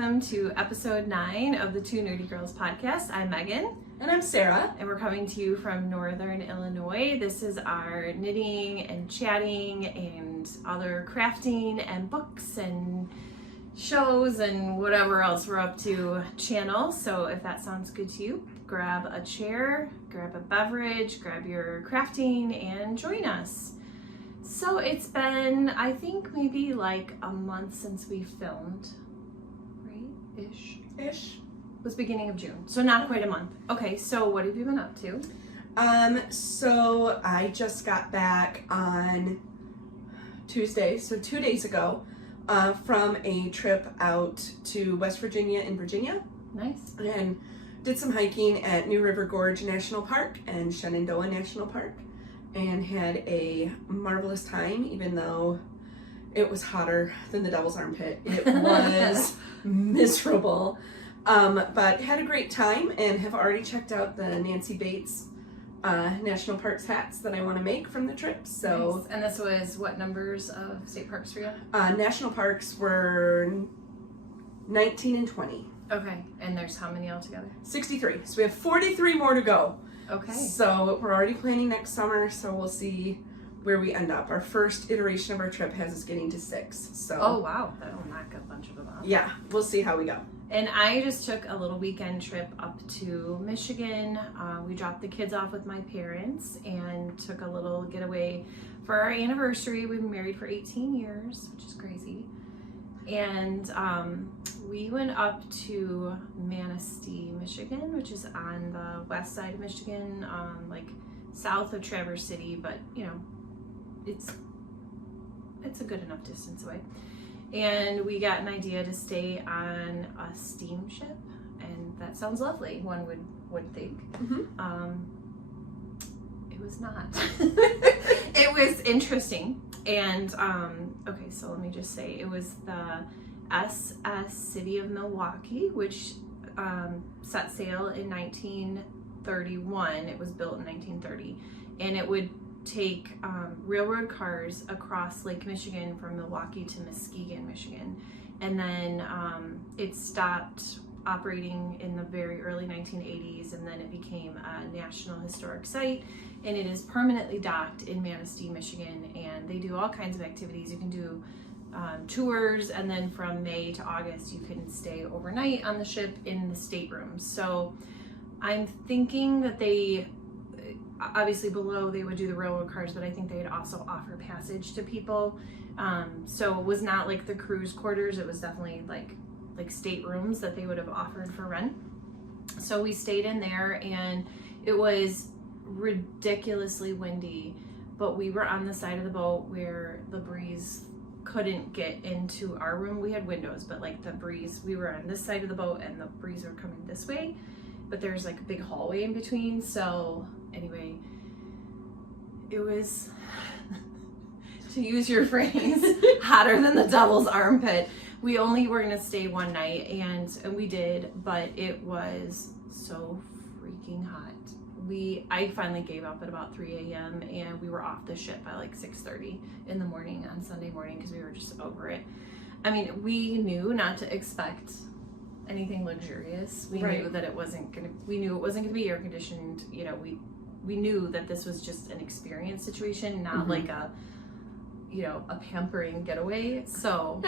welcome to episode 9 of the Two Nerdy Girls podcast. I'm Megan. And I'm Sarah. And we're coming to you from Northern Illinois. This is our knitting and chatting and other crafting and books and shows and whatever else we're up to channel. So if that sounds good to you, grab a chair, grab a beverage, grab your crafting, and join us. So it's been, I think, maybe like a month since we filmed, right? Ish. It was beginning of June, so not quite a month. Okay, so what have you been up to? So I just got back on Tuesday, so 2 days ago, from a trip out to West Virginia and Virginia. Nice. And did some hiking at New River Gorge National Park and Shenandoah National Park, and had a marvelous time, even though it was hotter than the devil's armpit. It was miserable. But had a great time and have already checked out the Nancy Bates National Parks hats that I want to make from the trip. So, nice. And this was what numbers of state parks for you? National parks were 19 and 20. Okay, and there's how many altogether? 63. So we have 43 more to go. Okay. So we're already planning next summer, so we'll see where we end up. Our first iteration of our trip has us getting to 6. So. Oh wow, that'll knock a bunch of them off. Yeah, we'll see how we go. And I just took a little weekend trip up to Michigan. We dropped the kids off with my parents and took a little getaway for our anniversary. We've been married for 18 years, which is crazy. And we went up to Manistee, Michigan, which is on the west side of Michigan, like south of Traverse City, but you know, it's a good enough distance away. And we got an idea to stay on a steamship, and that sounds lovely, one would think. Mm-hmm. It was not. It was interesting. And okay, so let me just say, it was the SS City of Milwaukee, which set sail in 1931. It was built in 1930, and it would take railroad cars across Lake Michigan from Milwaukee to Muskegon, Michigan. And then it stopped operating in the very early 1980s, and then it became a National Historic Site, and it is permanently docked in Manistee, Michigan. And they do all kinds of activities. You can do tours, and then from May to August you can stay overnight on the ship in the staterooms. So I'm thinking that they obviously below they would do the railroad cars, but I think they'd also offer passage to people. So it was not like the cruise quarters, it was definitely like staterooms that they would have offered for rent. So we stayed in there, and it was ridiculously windy, but we were on the side of the boat where the breeze couldn't get into our room. We had windows, but like the breeze, we were on this side of the boat and the breeze were coming this way, but there's like a big hallway in between. So anyway, it was, to use your phrase, hotter than the devil's armpit. We only were gonna stay one night, and we did, but it was so freaking hot. I finally gave up at about 3 a.m. and we were off the ship by like 6:30 in the morning on Sunday morning because we were just over it. I mean, we knew not to expect anything luxurious. We Right. knew that it wasn't gonna be air conditioned. You know, we knew that this was just an experience situation, not Mm-hmm. like a pampering getaway. So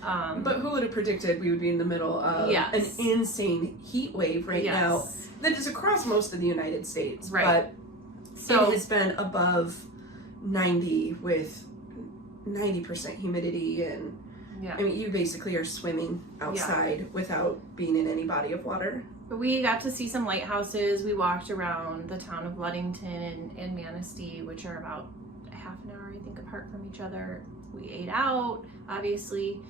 But who would have predicted we would be in the middle of an insane heat wave right now that is across most of the United States, right? But so it has been above 90 with 90% humidity, and yeah. I mean, you basically are swimming outside without being in any body of water. But we got to see some lighthouses. We walked around the town of Ludington and Manistee, which are about a half an hour, I think, apart from each other. We ate out, obviously.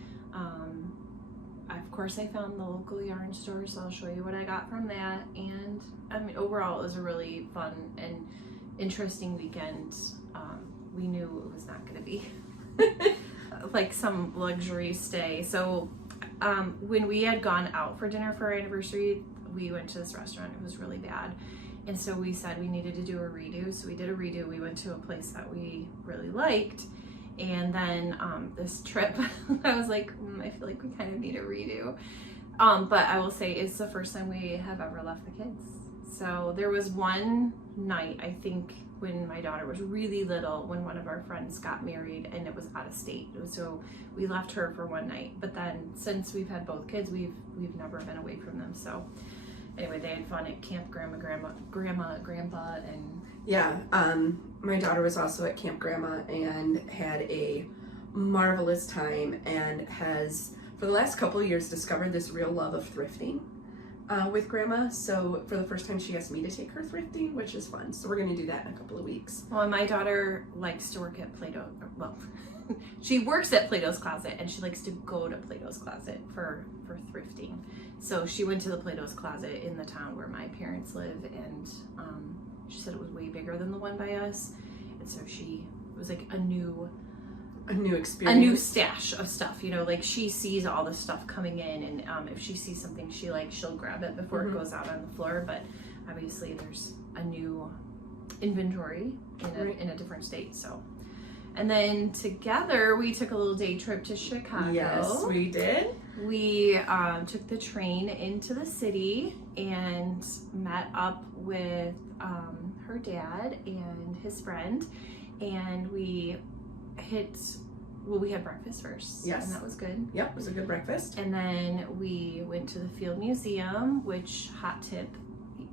Of course, I found the local yarn store, so I'll show you what I got from that. And I mean, overall, it was a really fun and interesting weekend. We knew it was not going to be like some luxury stay. So when we had gone out for dinner for our anniversary, we went to this restaurant. It was really bad. And so we said we needed to do a redo. So we did a redo. We went to a place that we really liked. And then this trip, I was like, I feel like we kind of need a redo. But I will say it's the first time we have ever left the kids. So there was one night, I think, when my daughter was really little, when one of our friends got married and it was out of state. So we left her for one night. But then since we've had both kids, we've never been away from them. So anyway, they had fun at Camp Grandpa, and yeah. My daughter was also at Camp Grandma and had a marvelous time, and has for the last couple of years discovered this real love of thrifting with Grandma. So for the first time, she asked me to take her thrifting, which is fun. So we're going to do that in a couple of weeks. Well, my daughter likes to work at Play-Doh. Well, she works at Play-Doh's Closet, and she likes to go to Play-Doh's Closet for thrifting. So she went to the Play-Doh's Closet in the town where my parents live, and she said it was way bigger than the one by us. And so it was like a new experience, a new stash of stuff, you know, like she sees all the stuff coming in, and if she sees something she likes, she'll grab it before it goes out on the floor. But obviously there's a new inventory in a different state. So, and then together we took a little day trip to Chicago. Yes, we did. We took the train into the city and met up with her dad and his friend, and we had breakfast first. Yes. And that was good. Yep, it was a good breakfast. And then we went to the Field Museum, which, hot tip,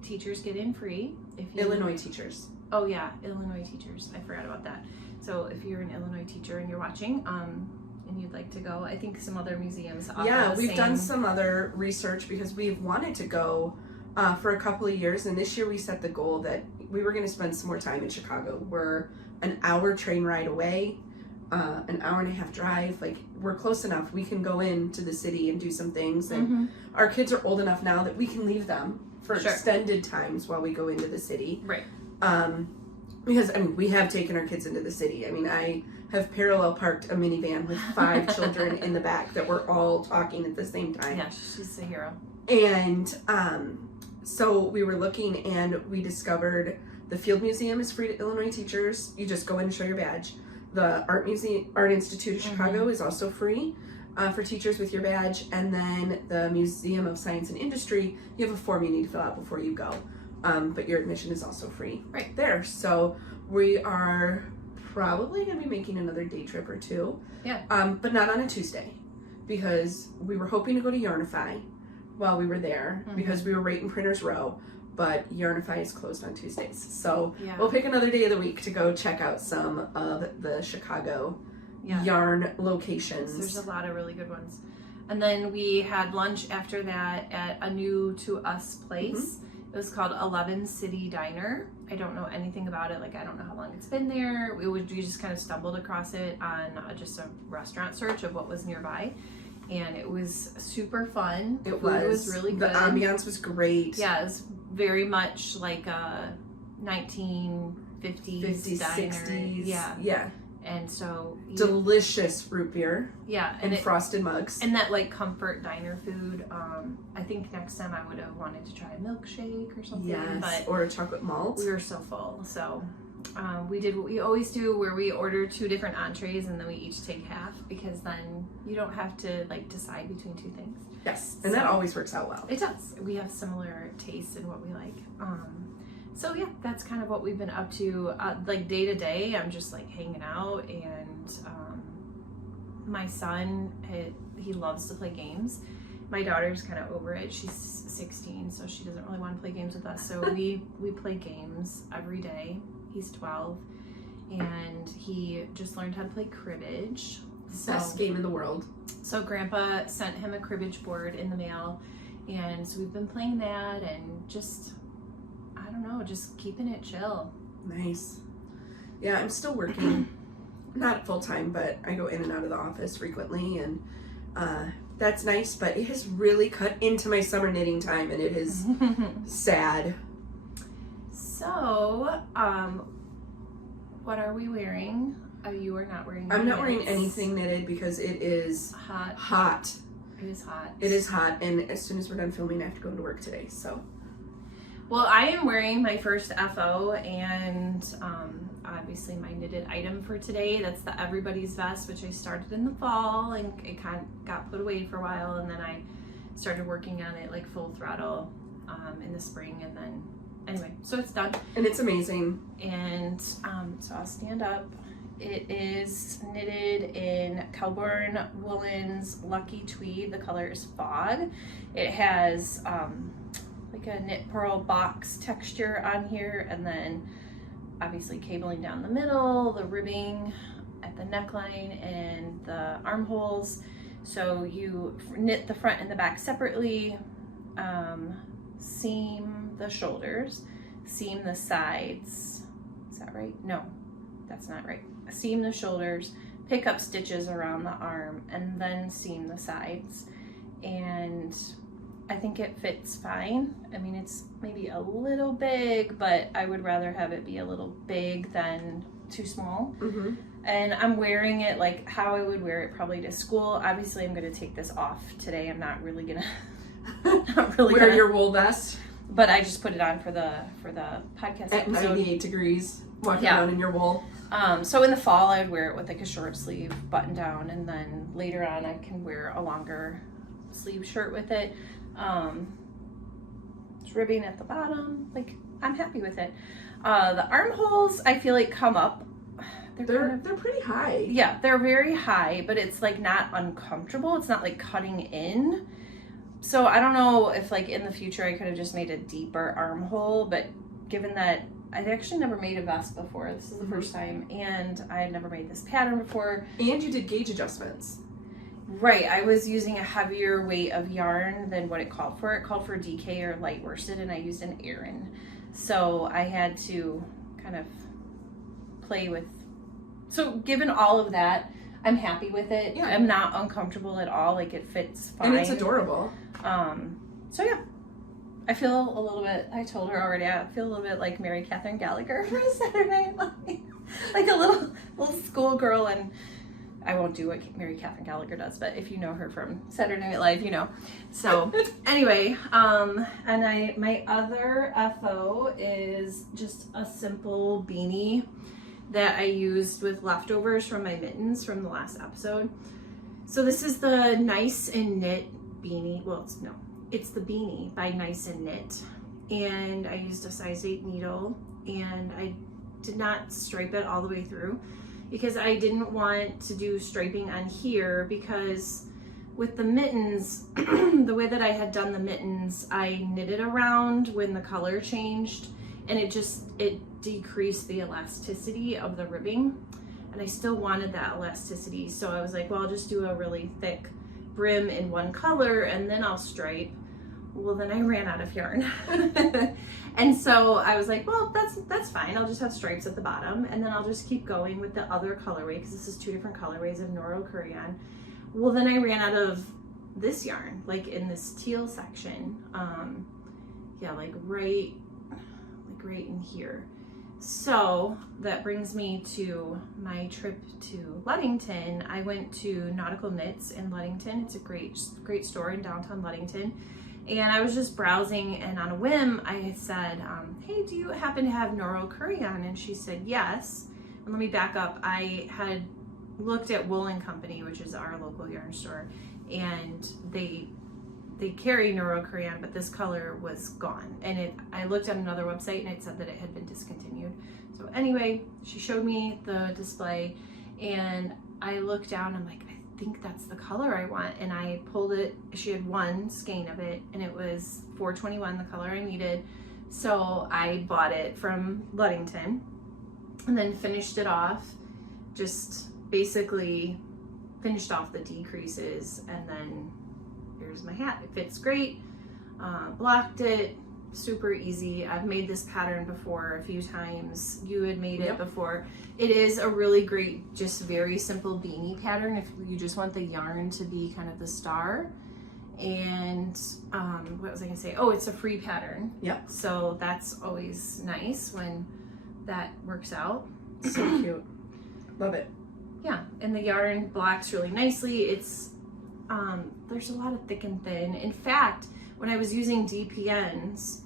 teachers get in free. Illinois teachers. Oh yeah, Illinois teachers. I forgot about that. So if you're an Illinois teacher and you're watching, and you'd like to go, I think some other museums offer we've done some other research because we've wanted to go for a couple of years, and this year we set the goal that we were going to spend some more time in Chicago. We're an hour train ride away, an hour and a half drive. Like, we're close enough. We can go into the city and do some things, and our kids are old enough now that we can leave them for extended times while we go into the city. Right. Because we have taken our kids into the city. I have parallel parked a minivan with 5 children in the back that were all talking at the same time. Yeah, she's a hero. And so we were looking, and we discovered the Field Museum is free to Illinois teachers. You just go in and show your badge. The Art Institute of Chicago is also free for teachers with your badge. And then the Museum of Science and Industry, you have a form you need to fill out before you go. But your admission is also free right there. So we are probably going to be making another day trip or two. Yeah. But not on a Tuesday, because we were hoping to go to Yarnify while we were there, because we were right in Printers Row. But Yarnify is closed on Tuesdays. So we'll pick another day of the week to go check out some of the Chicago yarn locations. There's a lot of really good ones. And then we had lunch after that at a new to us place. It was called 11 City Diner. I don't know anything about it. Like, I don't know how long it's been there. We just kind of stumbled across it on just a restaurant search of what was nearby. And it was super fun. It was really good. The ambiance was great. Yeah, it was very much like a 1950s 50s, diner. 60s. Yeah. And so delicious root beer. Yeah, and frosted mugs. And that like comfort diner food. I think next time I would have wanted to try a milkshake or something. Yes, or a chocolate malt. We were so full, so we did what we always do, where we order 2 different entrees and then we each take half, because then you don't have to like decide between 2 things. Yes, and that always works out well. It does. We have similar tastes in what we like. So yeah, that's kind of what we've been up to. Like day to day, I'm just like hanging out, and my son, he loves to play games. My daughter's kind of over it. She's 16, so she doesn't really want to play games with us. So we play games every day. He's 12, and he just learned how to play cribbage. Best game in the world. So Grandpa sent him a cribbage board in the mail, and so we've been playing that and just, I don't know, just keeping it chill. Nice. Yeah, I'm still working, not full time, but I go in and out of the office frequently, and that's nice, but it has really cut into my summer knitting time, and it is sad. So, what are we wearing? You are not wearing I'm not wearing anything knitted because it is hot. It is hot. It is hot, and as soon as we're done filming, I have to go to work today, so. Well, I am wearing my first FO, and obviously my knitted item for today. That's the Everybody's Vest, which I started in the fall, and it kind of got put away for a while, and then I started working on it like full throttle in the spring, and then anyway, so it's done. And it's amazing. And so I'll stand up. It is knitted in Kelburn Woolens Lucky Tweed. The color is Fog. It has like a knit purl box texture on here, and then obviously cabling down the middle, the ribbing at the neckline and the armholes. So you knit the front and the back separately, seam the shoulders, seam the sides. Is that right? No, that's not right. Seam the shoulders, pick up stitches around the arm, and then seam the sides. And I think it fits fine. I mean, it's maybe a little big, but I would rather have it be a little big than too small. Mm-hmm. And I'm wearing it like how I would wear it probably to school. Obviously, I'm going to take this off today. I'm not really gonna wear your wool vest. But I just put it on for the podcast at episode. 98 degrees, walking around in your wool. So in the fall, I would wear it with like a short sleeve button down, and then later on, I can wear a longer sleeve shirt with it. It's ribbing at the bottom. Like, I'm happy with it. The armholes, I feel like come up. They're pretty high. Yeah, they're very high, but it's like not uncomfortable. It's not like cutting in. So I don't know if like in the future I could have just made a deeper armhole, but given that I've actually never made a vest before, this is the first time, and I had never made this pattern before. And you did gauge adjustments. Right, I was using a heavier weight of yarn than what it called for. It called for DK or light worsted, and I used an Aran. So I had to kind of play with. So given all of that, I'm happy with it. Yeah. I'm not uncomfortable at all. Like, it fits fine. And it's adorable. So yeah, I feel a little bit, I told her already, I feel a little bit like Mary Catherine Gallagher for Saturday Night Live. Like a little schoolgirl, and I won't do what Mary Catherine Gallagher does, but if you know her from Saturday Night Live, you know. So anyway, and my other FO is just a simple beanie that I used with leftovers from my mittens from the last episode. So this is the Nice and Knit beanie. Well, it's the beanie by Nice and Knit. And I used a size 8 needle, and I did not stripe it all the way through because I didn't want to do striping on here, because with the mittens, the way that I had done the mittens, I knitted around when the color changed, and it decreased the elasticity of the ribbing, and I still wanted that elasticity. So I was like, well, I'll just do a really thick brim in one color and then I'll stripe. Well, then I ran out of yarn. And so I was like, well, that's fine. I'll just have stripes at the bottom, and then I'll just keep going with the other colorway, because this is 2 different colorways of Noro Crayon. Well, then I ran out of this yarn, like in this teal section. Yeah, like right in here. So that brings me to my trip to Ludington. I went to Nautical Knits in Ludington. It's a great store in downtown Ludington. And I was just browsing, and on a whim, I said, hey, do you happen to have Noro Crayon? And she said, yes. And let me back up. I had looked at Wool & Company, which is our local yarn store, and they carry Noro Crayon, but this color was gone. And I looked at another website, and it said that it had been discontinued. So anyway, she showed me the display, and I looked down, I'm like, I think that's the color I want. And I pulled it. She had one skein of it, and it was 421, the color I needed. So I bought it from Ludington, and then finished it off. Just basically finished off the decreases, and then here's my hat. It fits great. Blocked it, super easy. I've made this pattern before a few times. You had made it before. It is a really great, just very simple beanie pattern if you just want the yarn to be kind of the star. And what was I gonna say? Oh, it's a free pattern. Yep. So that's always nice when that works out. So cute. Love it. Yeah, and the yarn blocks really nicely. It's there's a lot of thick and thin. In fact, when I was using DPNs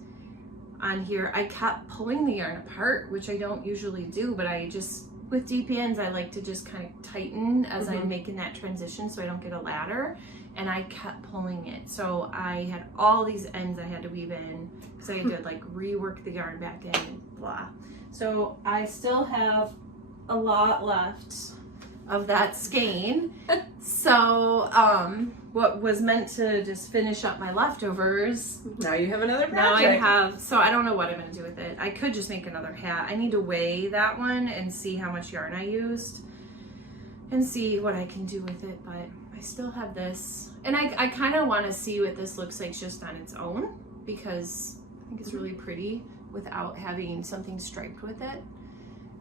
on here, I kept pulling the yarn apart, which I don't usually do, but I just, with DPNs, I like to just kind of tighten as I'm making that transition so I don't get a ladder. and I kept pulling it. So I had all these ends I had to weave in because I had to like rework the yarn back in and blah. So I still have a lot left of that skein. So what was meant to just finish up my leftovers, now you have another project. now I have, so I don't know what I'm going to do with it. I could just make another hat. I need to weigh that one and see how much yarn I used and see what I can do with it, but I still have this. And I kind of want to see what this looks like just on its own, because I think it's really pretty without having something striped with it.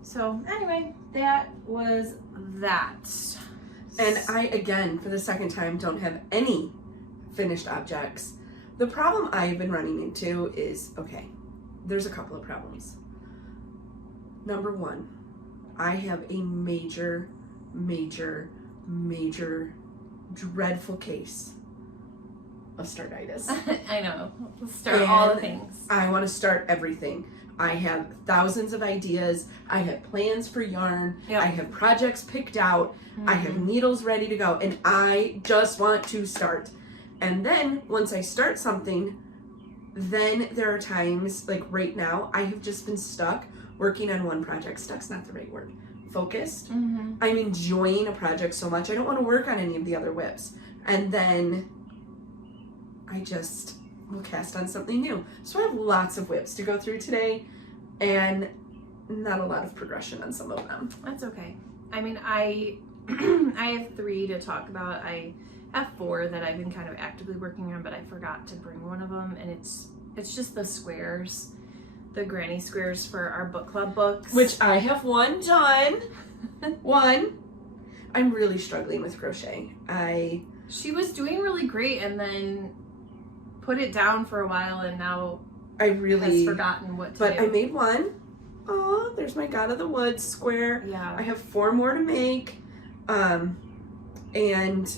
So anyway, that was that. And I, again, for the second time, don't have any finished objects. The problem I've been running into is, okay, there's a couple of problems. Number one, I have a major, dreadful case of startitis. I know. Let's start all the things. I want to start everything. I have thousands of ideas. I have plans for yarn. Yep. I have projects picked out. I have needles ready to go, and I just want to start. And then once I start something, then there are times, like right now, I have just been stuck working on one project. Stuck's not the right word. Focused. I'm enjoying a project so much. I don't want to work on any of the other whips. And then I just will cast on something new. So I have lots of whips to go through today, and not a lot of progression on some of them. That's okay. I mean, I have 3 to talk about. I have 4 that I've been kind of actively working on, but I forgot to bring one of them, and it's just the squares, the granny squares for our book club books. Which I have one done. One. I'm really struggling with crochet. She was doing really great and then put it down for a while, and now I really has forgotten what to do. But I made one. Oh, there's my God of the Woods square. Yeah. I have 4 more to make. And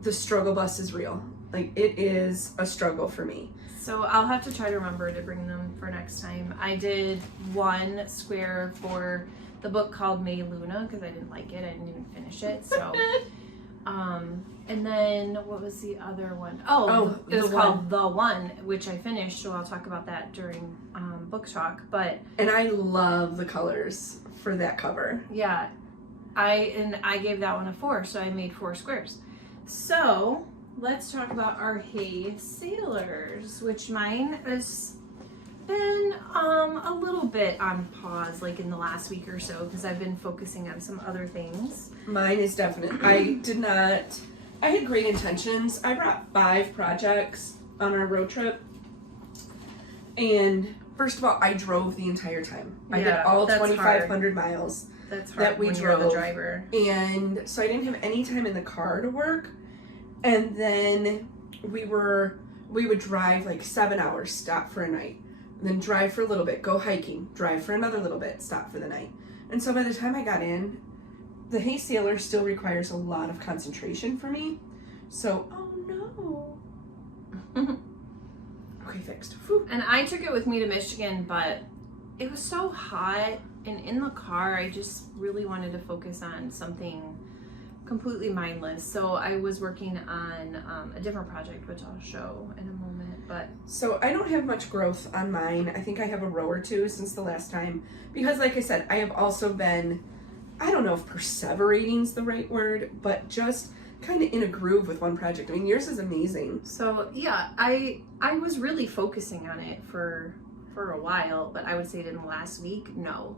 the struggle bus is real. Like, it is a struggle for me. So I'll have to try to remember to bring them for next time. I did one square for the book called May Luna because I didn't like it. I didn't even finish it. So, and then what was the other one? Oh, it was called The One, which I finished. So I'll talk about that during book talk. But and I love the colors for that cover. Yeah, I gave that one a 4, so I made 4 squares. So let's talk about our Hay Sailors, which mine has been a little bit on pause, like in the last week or so, because I've been focusing on some other things. Mine is definite. I had great intentions. I brought 5 projects on our road trip, and first of all, I drove the entire time. I did all 2,500 miles. That's hard that we when drove. You're the driver. And so I didn't have any time in the car to work. And then we would drive like 7 hours, stop for a night, and then drive for a little bit, go hiking, drive for another little bit, stop for the night. And so by the time I got in, the Hay Sailor still requires a lot of concentration for me. So, oh no. Okay, fixed. Whew. And I took it with me to Michigan, but it was so hot, and in the car I just really wanted to focus on something completely mindless. So I was working on a different project, which I'll show in a moment. But so I don't have much growth on mine. I think I have a row or 2 since the last time, because like I said, I have also been, I don't know if perseverating's the right word, but just kind of in a groove with one project. I mean, yours is amazing. So yeah, I was really focusing on it for a while, but I would say that in the last week, no.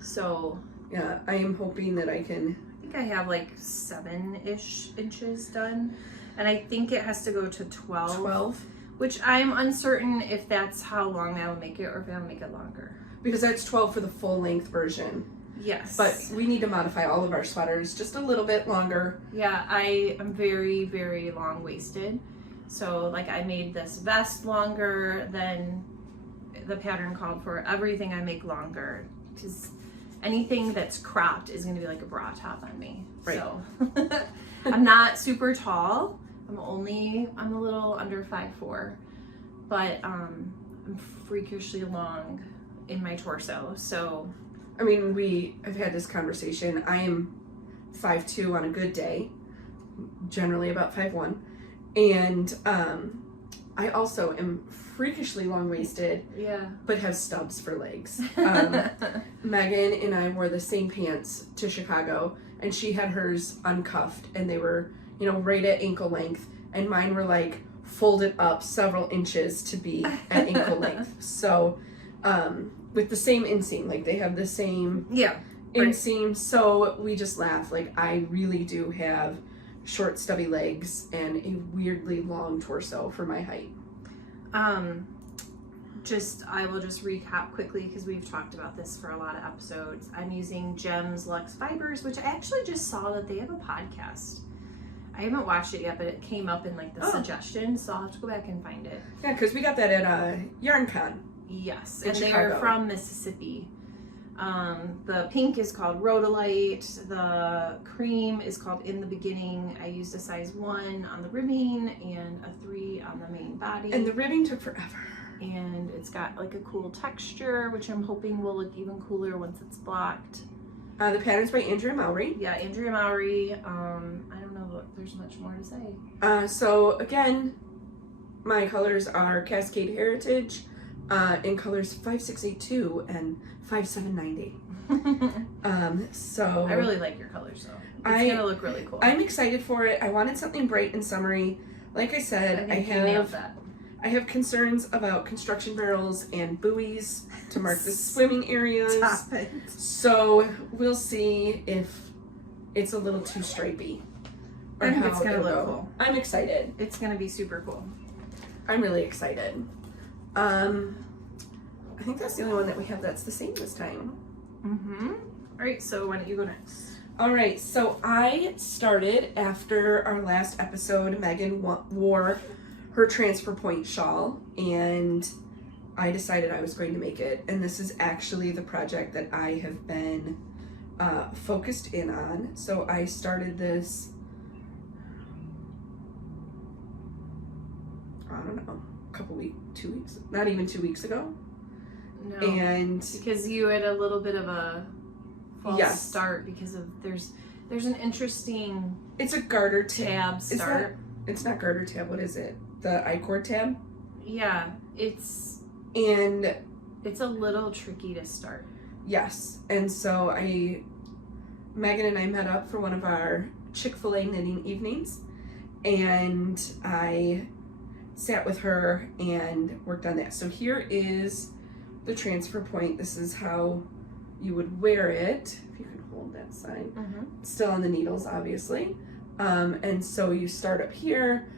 So yeah, I am hoping that I can. I think I have like 7-ish inches done, and I think it has to go to 12, which I'm uncertain if that's how long I'll make it or if I'll make it longer. Because that's 12 for the full length version. Yes. But we need to modify all of our sweaters just a little bit longer. Yeah, I am very, very long-waisted. So like I made this vest longer than the pattern called for. Everything I make longer, because anything that's cropped is going to be like a bra top on me. Right. So I'm not super tall. I'm a little under 5'4", but I'm freakishly long in my torso. So I mean, I've had this conversation. I am 5'2" on a good day, generally about 5'1", and I also am freakishly long-waisted, but have stubs for legs. Megan and I wore the same pants to Chicago, and she had hers uncuffed, and they were, you know, right at ankle length, and mine were like folded up several inches to be at ankle length. So with the same inseam, like they have the same inseam, so we just laugh. Like, I really do have short stubby legs and a weirdly long torso for my height. I will just recap quickly because we've talked about this for a lot of episodes. I'm using Gems Luxe Fibers, which I actually just saw that they have a podcast. I haven't watched it yet, but it came up in like the suggestions, so I'll have to go back and find it. Yeah, because we got that at YarnCon. Yes, in and Chicago. they are from Mississippi. The pink is called Rhodolite. The cream is called In the Beginning. I used a size 1 on the ribbing and a 3 on the main body. And the ribbing took forever. And it's got like a cool texture, which I'm hoping will look even cooler once it's blocked. The pattern's by Andrea Mowry. Yeah, Andrea Mowry. I don't know if there's much more to say. So again, my colors are Cascade Heritage in colors 5682 and 5790. So I really like your colors though. It's gonna look really cool. I'm excited for it. I wanted something bright and summery. Like I said, I nailed that. I have concerns about construction barrels and buoys to mark the swimming areas. Stop it. So we'll see if it's a little too stripey. I think it's gonna look cool. I'm excited. It's gonna be super cool. I'm really excited. I think that's the only one that we have that's the same this time. All right, so why don't you go next? All right, so I started after our last episode. Megan wore her transfer point shawl, and I decided I was going to make it. And this is actually the project that I have been focused in on. So I started this, I don't know, 2 weeks, not even 2 weeks ago. No, and because you had a little bit of a false start because of there's an interesting it's a garter tab start. It's not garter tab. What is it? The I-cord tab? Yeah, it's a little tricky to start. Yes, and so Megan and I met up for one of our Chick-fil-A knitting evenings, and I sat with her and worked on that. So here is the transfer point. This is how you would wear it. If you can hold that side. Still on the needles, obviously. And so you start up here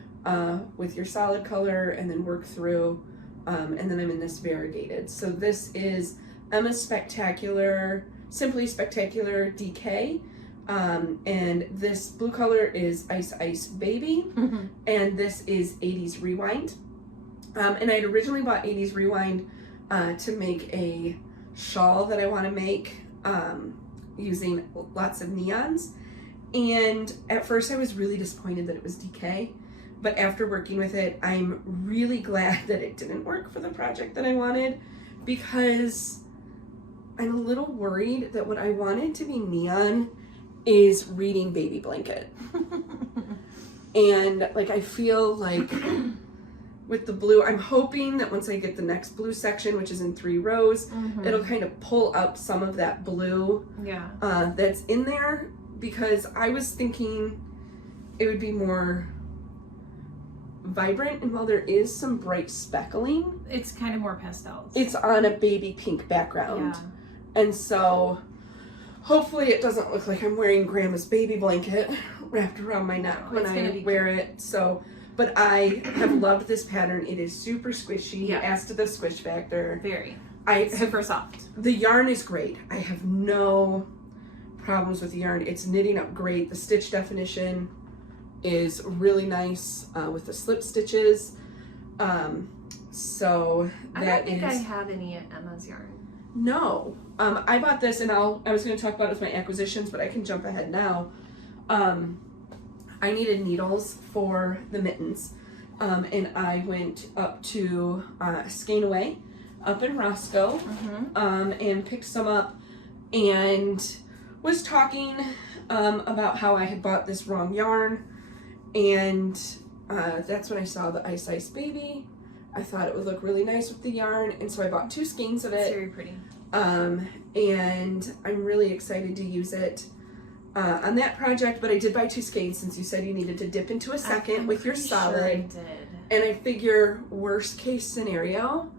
with your solid color and then work through, and then I'm in this variegated. So this is Emma's Simply Spectacular DK, and this blue color is Ice Ice Baby, and this is 80s Rewind. And I had originally bought 80s Rewind to make a shawl that I want to make using lots of neons. And at first I was really disappointed that it was DK, but after working with it, I'm really glad that it didn't work for the project that I wanted, because I'm a little worried that what I wanted to be neon is reading Baby Blanket. And like, I feel like with the blue, I'm hoping that once I get the next blue section, which is in 3 rows, it'll kind of pull up some of that blue that's in there, because I was thinking it would be more vibrant, and while there is some bright speckling, it's kind of more pastels. It's on a baby pink background. And so hopefully it doesn't look like I'm wearing grandma's baby blanket wrapped around my neck when I wear it. So, but I have loved this pattern. It is super squishy, as to the squish factor. Very. Super soft. The yarn is great. I have no problems with the yarn. It's knitting up great. The stitch definition is really nice with the slip stitches. So I don't think I have any Emma's yarn. No. I bought this, and I was going to talk about it with my acquisitions, but I can jump ahead now. I needed needles for the mittens, and I went up to Skein Away up in Roscoe, and picked some up, and was talking about how I had bought this wrong yarn, And that's when I saw the Ice Ice Baby. I thought it would look really nice with the yarn, and so I bought 2 skeins of It's it. very pretty. And I'm really excited to use it on that project, but I did buy 2 skeins since you said you needed to dip into a second with your solid. Sure I did. And I figure worst case scenario,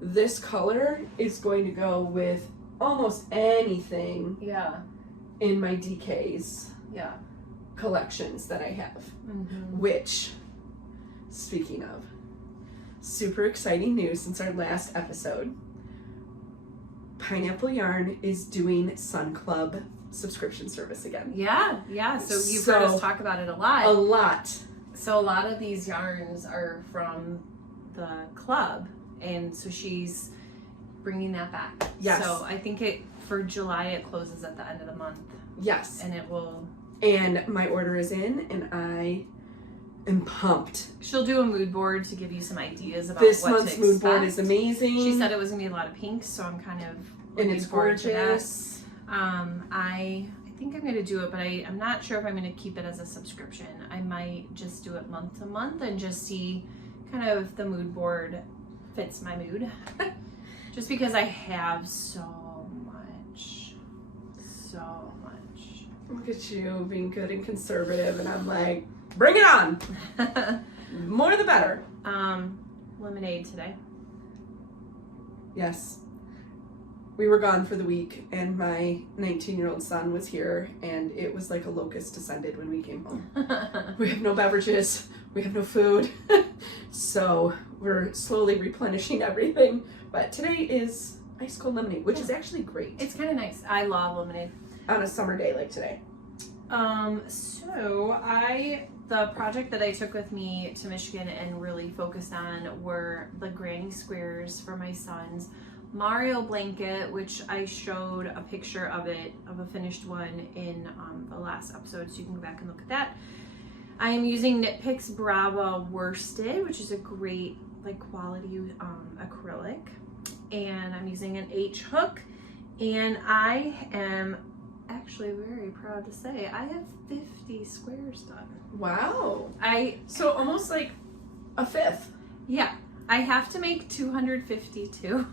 this color is going to go with almost anything Yeah. in my DKs Yeah. collections that I have. Mm-hmm. Which, speaking of, super exciting news since our last episode. Pineapple Yarn is doing Sun Club subscription service again. Yeah. So you've heard us talk about it a lot. A lot. So a lot of these yarns are from the club, and so she's bringing that back. Yes. So I think for July it closes at the end of the month. Yes. And it will. And my order is in, and I am pumped. She'll do a mood board to give you some ideas about This what month's to mood expect. board is amazing. She said it was gonna be a lot of pinks, so I'm kind of and looking it's forward gorgeous. to that. I think I'm gonna do it, but I'm not sure if I'm gonna keep it as a subscription. I might just do it month to month and just see kind of if the mood board fits my mood. Just because I have so much. Look at you being good and conservative, and I'm like, bring it on. More the better. Lemonade today. Yes. We were gone for the week, and my 19-year-old son was here, and it was like a locust descended when we came home. We have no beverages, we have no food, so we're slowly replenishing everything. But today is ice cold lemonade, which is actually great. It's kind of nice. I love lemonade. On a summer day like today. So the project that I took with me to Michigan and really focused on were the granny squares for my son's Mario blanket, which I showed a picture of it, of a finished one in the last episode, so you can go back and look at that. I am using Knit Picks Brava worsted, which is a great quality acrylic, and I'm using an H hook, and I am actually very proud to say I have 50 squares done. Wow. So almost like a fifth. Yeah, I have to make 252.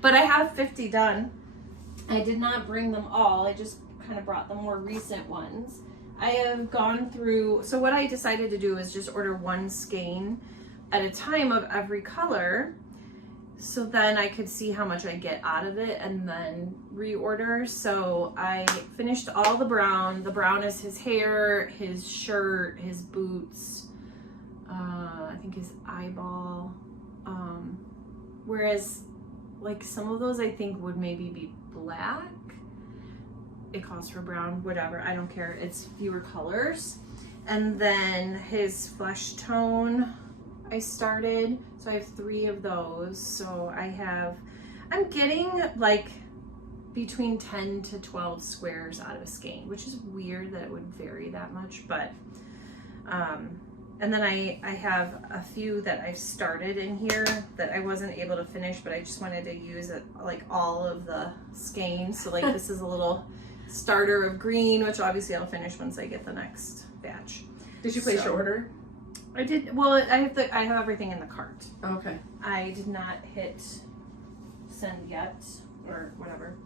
But I have 50 done. I did not bring them all. I just kind of brought the more recent ones. I have gone through, so what I decided to do is just order 1 skein at a time of every color, so then I could see how much I get out of it and then reorder. So I finished all the brown. The brown is his hair, his shirt, his boots, I think his eyeball. Whereas some of those I think would maybe be black. It calls for brown, whatever, I don't care. It's fewer colors. And then his flesh tone I started, so I have 3 of those. So I'm getting between 10 to 12 squares out of a skein, which is weird that it would vary that much, but and then I have a few that I've started in here that I wasn't able to finish, but I just wanted to use it all of the skeins. So this is a little starter of green, which obviously I'll finish once I get the next batch. Did you place your order? I did. Well, I have everything in the cart. Okay. I did not hit send yet or whatever.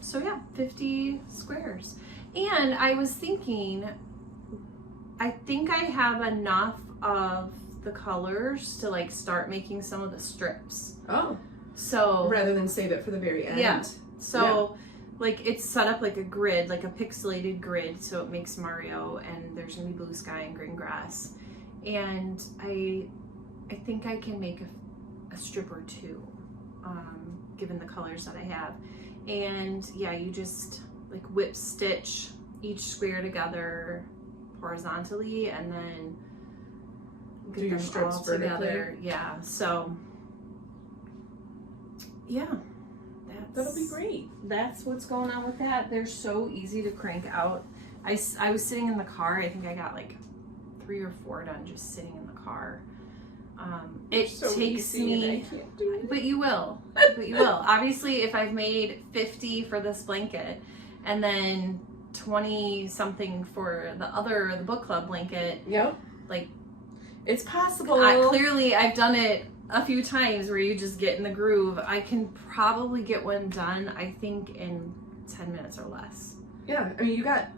So yeah, 50 squares. And I was thinking, I think I have enough of the colors to start making some of the strips. Oh. So rather than save it for the very end. Yeah. So it's set up like a grid, like a pixelated grid, so it makes Mario, and there's gonna be blue sky and green grass. And I think I can make a strip or 2, given the colors that I have. And yeah, you just whip stitch each square together horizontally, and then get do your them strips all vertically. together. Yeah. So yeah. That'll be great. That's what's going on with that. They're so easy to crank out. I was sitting in the car. I think I got 3 or 4 done just sitting in the car. It so takes easy and I me, can't do it. but you will. But you will. Obviously, if I've made 50 for this blanket and then 20 something for the book club blanket. Yep. Like, it's possible. I've done it a few times where you just get in the groove. I can probably get one done, I think, in 10 minutes or less. Yeah, I mean, you got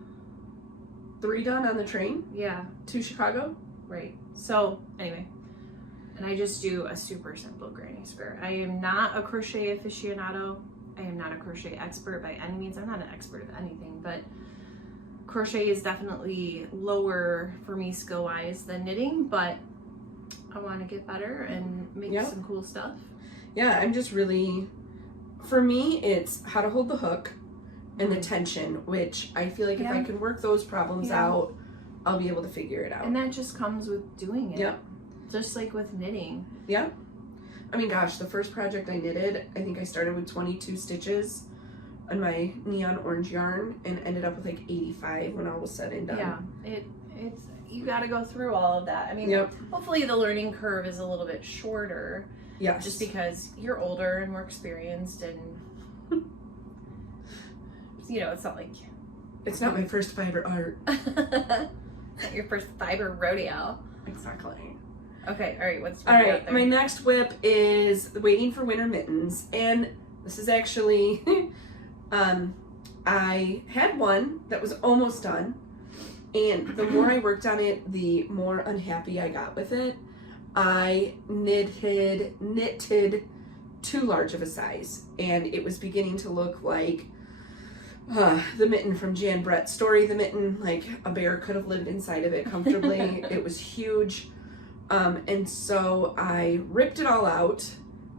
3 done on the train. Yeah. To Chicago. Right. So anyway, and I just do a super simple granny square. I am not a crochet aficionado. I am not a crochet expert by any means. I'm not an expert at anything, but crochet is definitely lower for me skill-wise than knitting, but I want to get better and make some cool stuff. Yeah, I'm just really, for me, it's how to hold the hook and the tension, which I feel like if I can work those problems out, I'll be able to figure it out. And that just comes with doing it. Yep. Just like with knitting. Yeah. I mean, gosh, the first project I knitted, I think I started with 22 stitches on my neon orange yarn and ended up with like 85 when all was said and done. Yeah, it's you got to go through all of that. I mean, hopefully the learning curve is a little bit shorter. Yes. Just because you're older and more experienced, and you know, it's not like it's not my first fiber art. Not your first fiber rodeo. Exactly. Okay, all right, what's all right? My next whip is Waiting for Winter Mittens, and this is actually I had one that was almost done, and the more I worked on it, the more unhappy I got with it. I knitted too large of a size, and it was beginning to look like the mitten from Jan Brett's story, the mitten, like a bear could have lived inside of it comfortably. It was huge. And so I ripped it all out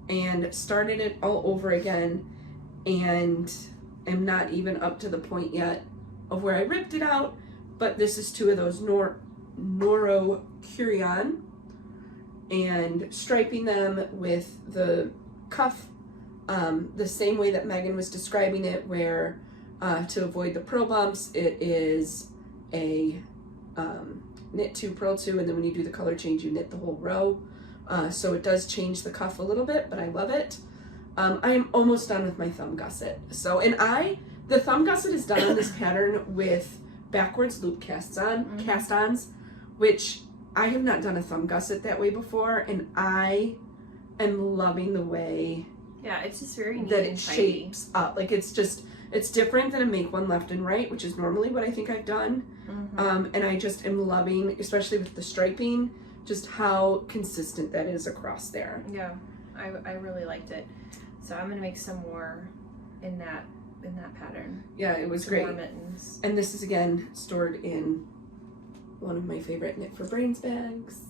and started it all over again, and am not even up to the point yet of where I ripped it out, but this is 2 of those Noro Curion, and striping them with the cuff the same way that Megan was describing it, where to avoid the purl bumps, it is a knit 2, purl 2, and then when you do the color change, you knit the whole row. So it does change the cuff a little bit, but I love it. I am almost done with my thumb gusset. So, and the thumb gusset is done on this pattern with backwards loop cast-ons, which I have not done a thumb gusset that way before, and I am loving the way it's just very neat that and it shiny. shapes up. Like, it's different than a make one left and right, which is normally what I think I've done. And I just am loving, especially with the striping, just how consistent that is across there. Yeah, I really liked it. So I'm gonna make some more in that pattern. Yeah, it was some great. More mittens. And this is again stored in one of my favorite Knit for Brains bags,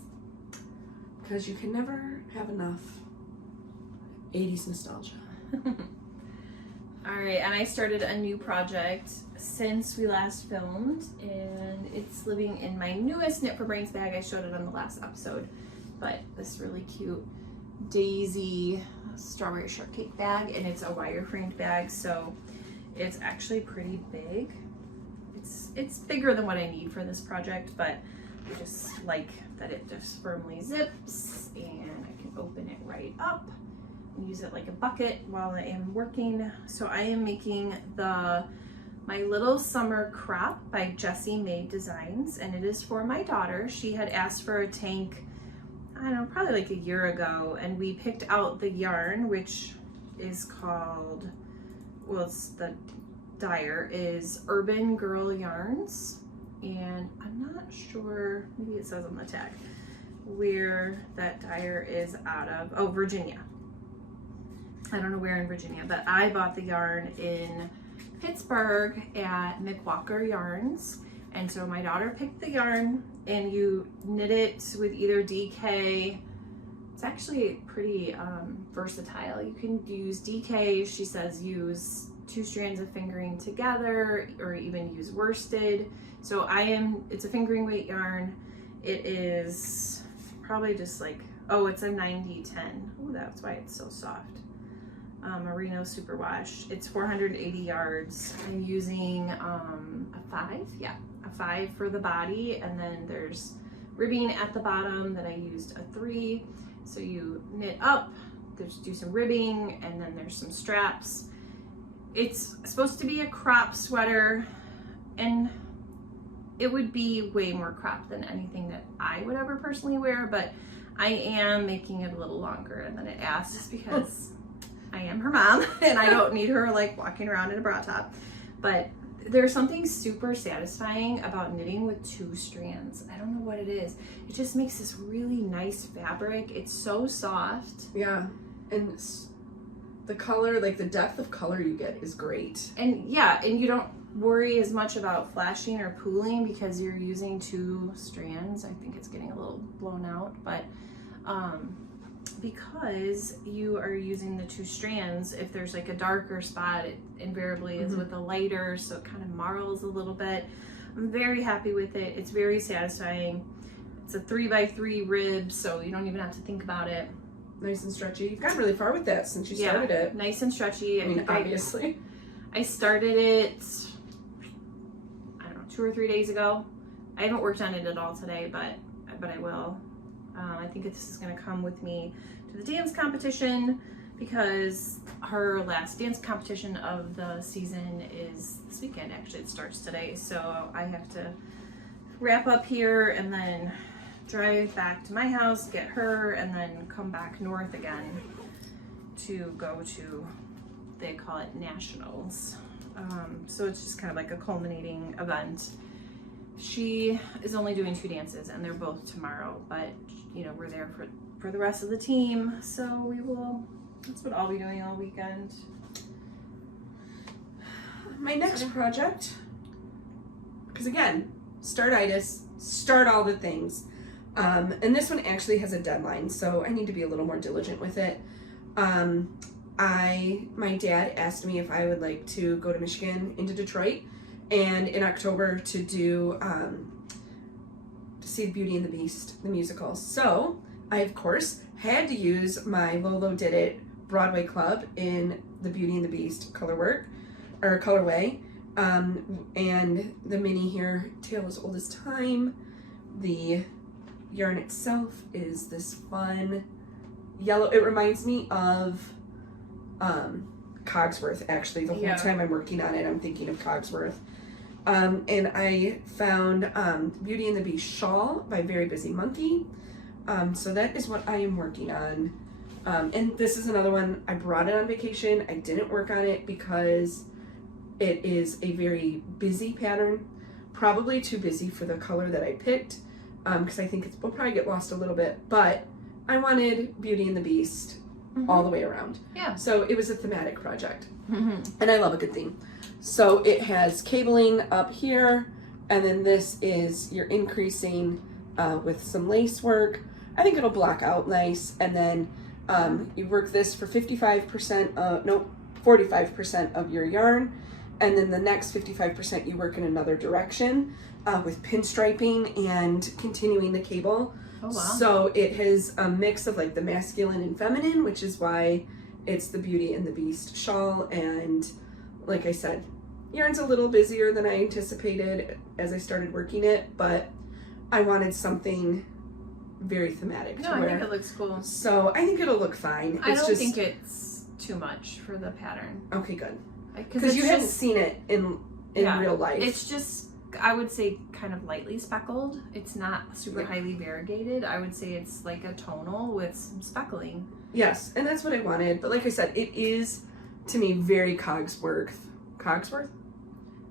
because you can never have enough 80s nostalgia. All right, and I started a new project since we last filmed, and it's living in my newest Knit for Brains bag. I showed it on the last episode, but this really cute daisy strawberry shortcake bag, and it's a wire-framed bag, so it's actually pretty big. It's bigger than what I need for this project, but I just like that it just firmly zips, and I can open it right up. Use it like a bucket while I am working. So I am making my Little Summer Crop by Jessie Made Designs, and it is for my daughter. She had asked for a tank, I don't know, probably like a year ago, and we picked out the yarn, which is called, well, it's the dyer is Urban Girl Yarns, and I'm not sure, maybe it says on the tag where that dyer is out of. Oh, Virginia. I don't know where in Virginia, but I bought the yarn in Pittsburgh at McWalker Yarns. And so my daughter picked the yarn, and you knit it with either DK. It's actually pretty versatile. You can use DK, she says use 2 strands of fingering together, or even use worsted. So it's a fingering weight yarn. It is probably just like, oh, it's a 90-10. Oh, that's why it's so soft. Merino superwash. It's 480 yards. I'm using a 5 for the body, and then there's ribbing at the bottom that I used a 3. So you knit up, do some ribbing, and then there's some straps. It's supposed to be a crop sweater, and it would be way more cropped than anything that I would ever personally wear, but I am making it a little longer than it asks just because I am her mom and I don't need her like walking around in a bra top. But there's something super satisfying about knitting with 2 strands. I don't know what it is. It just makes this really nice fabric. It's so soft. Yeah, and the color, like the depth of color you get is great. And yeah, and you don't worry as much about flashing or pooling because you're using 2 strands. I think it's getting a little blown out, but because you are using the 2 strands, if there's like a darker spot, it invariably is with a lighter, so it kind of marls a little bit. I'm very happy with it. It's very satisfying. It's a 3x3 rib, so you don't even have to think about it. Nice and stretchy. You've gotten really far with that since you started it. Nice and stretchy. I mean, obviously. I started it, I don't know, 2 or 3 days ago. I haven't worked on it at all today, but I will. I think this is going to come with me to the dance competition because her last dance competition of the season is this weekend. Actually, it starts today, so I have to wrap up here and then drive back to my house, get her, and then come back north again to go to, they call it nationals. So it's just kind of like a culminating event. She is only doing 2 dances and they're both tomorrow, but you know, we're there for the rest of the team. So that's what I'll be doing all weekend. My next project, because again, startitis, start all the things. And this one actually has a deadline, so I need to be a little more diligent with it. My dad asked me if I would like to go to Michigan into Detroit and in October to do to see Beauty and the Beast, the musical. So I of course had to use my Lolo Did It Broadway Club in the Beauty and the Beast colorway. And the mini here, Tale as Old as Time. The yarn itself is this fun yellow. It reminds me of Cogsworth, actually. The whole time I'm working on it, I'm thinking of Cogsworth. And I found Beauty and the Beast shawl by Very Busy Monkey. So that is what I am working on. And this is another one, I brought it on vacation. I didn't work on it because it is a very busy pattern, probably too busy for the color that I picked, because I think it will probably get lost a little bit, but I wanted Beauty and the Beast all the way around. Yeah. So it was a thematic project, and I love a good theme. So it has cabling up here, and then this is your increasing with some lace work. I think it'll block out nice, and then you work this for 45% of your yarn, and then the next 55% you work in another direction with pinstriping and continuing the cable. Oh, wow. So it has a mix of like the masculine and feminine, which is why it's the Beauty and the Beast shawl. And like I said, yarn's a little busier than I anticipated as I started working it, but I wanted something very thematic. No, I think it looks cool. So I think it'll look fine. I don't think it's too much for the pattern. Okay, good. Because you hadn't seen it in real life. It's just, I would say, kind of lightly speckled. It's not super highly variegated. I would say it's like a tonal with some speckling. Yes, and that's what I wanted. But like I said, it is, to me, very Cogsworth. Cogsworth?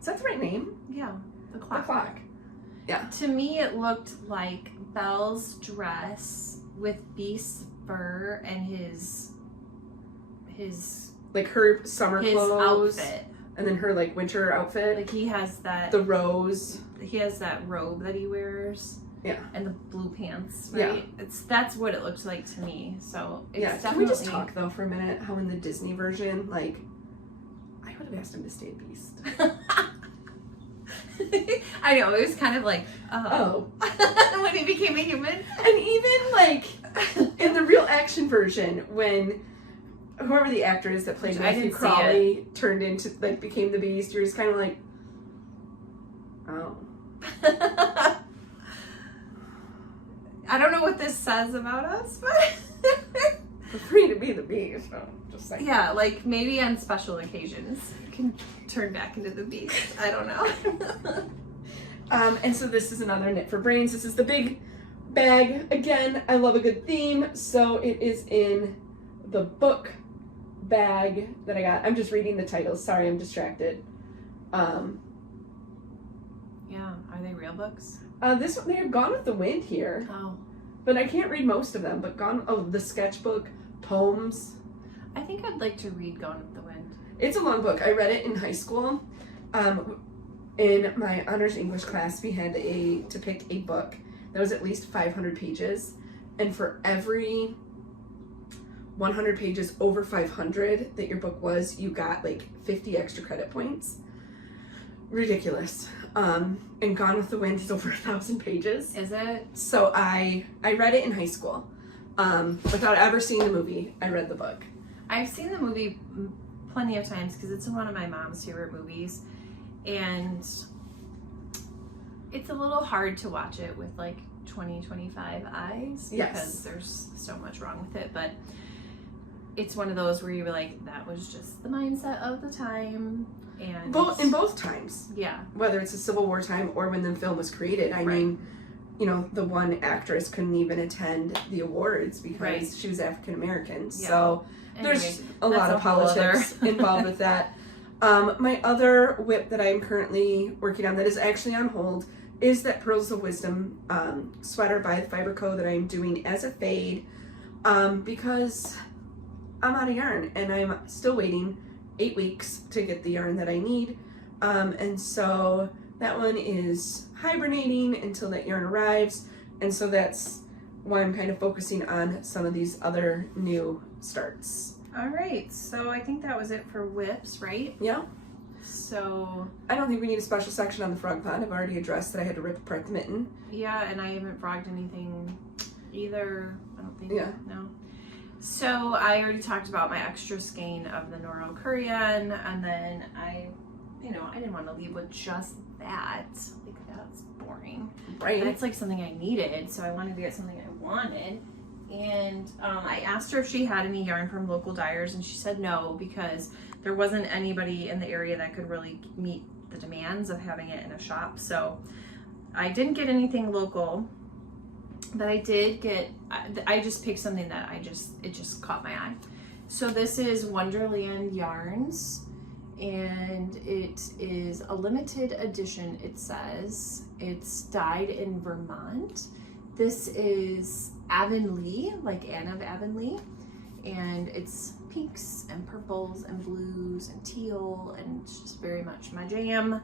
Is that the right name? Yeah, the clock. The clock. Yeah. To me, it looked like Belle's dress with Beast's fur and his like her summer clothes outfit, and then her like winter outfit. Like he has that the rose. He has that robe that he wears. Yeah. And the blue pants. Right? Yeah. That's what it looks like to me. So it's definitely. Can we just talk though for a minute? How in the Disney version, like, I would have asked him to stay a Beast. I know, it was kind of like, when he became a human. And even like in the real action version, when whoever the actor is that played Matthew Crawley turned into, like, became the Beast, you're just kind of like, oh. I don't know what this says about us, but feel free to be the Beast. So just saying. Yeah, like maybe on special occasions you can turn back into the Beast. I don't know. And so this is another Knit for Brains. This is the big bag. Again, I love a good theme, so it is in the book bag that I got. I'm just reading the titles. Sorry, I'm distracted. Yeah, are they real books? This one, they're Gone with the Wind here, Oh. but I can't read most of them. But the sketchbook, poems. I think I'd like to read Gone with the Wind. It's a long book. I read it in high school. In my honors English class, we had to pick a book that was at least 500 pages, and for every 100 pages over 500 that your book was, you got like 50 extra credit points. Ridiculous. And Gone with the Wind is over 1,000 pages. Is it? So I read it in high school. Without ever seeing the movie, I read the book. I've seen the movie plenty of times because it's one of my mom's favorite movies, and it's a little hard to watch it with like 20-25 eyes because Yes. there's so much wrong with it, but it's one of those where you're like, that was just the mindset of the time. And In both times, yeah, whether it's a Civil War time or when the film was created. I mean, you know, the one actress couldn't even attend the awards because she was African American. Yeah. So Anyways, there's a lot of politics involved with that. My other whip that I'm currently working on that is actually on hold is that Pearls of Wisdom sweater by Fiber Co. that I'm doing as a fade because I'm out of yarn and I'm still waiting 8 weeks to get the yarn that I need. And so that one is hibernating until that yarn arrives. And so that's why I'm kind of focusing on some of these other new starts. All right, so I think that was it for whips, right? Yeah. So I don't think we need a special section on the frog pond. I've already addressed that I had to rip apart the mitten. yeah, and I haven't frogged anything either. I don't think. Yeah. No. So I already talked about my extra skein of the Noro Korean, and then I didn't want to leave with just that. Like, that's boring. Right. That's like something I needed, so I wanted to get something I wanted. And I asked her if she had any yarn from local dyers, and she said no, because there wasn't anybody in the area that could really meet the demands of having it in a shop. So I didn't get anything local, but I did get, I just picked something that it just caught my eye. So this is Wonderland Yarns, and it is a limited edition, it says. It's dyed in Vermont. This is Avonlea, like Anne of Avonlea, and it's pinks and purples and blues and teal, and it's just very much my jam.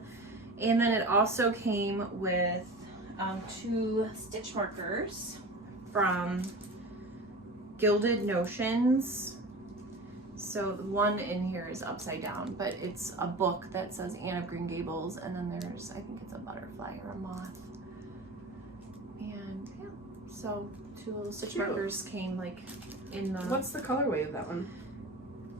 And then it also came with 2 stitch markers from Gilded Notions. So the one in here is upside down, but it's a book that says Anne of Green Gables, and then there's, I think it's a butterfly or a moth. And yeah, so 2 little stitch markers came like in the... What's the colorway of that one?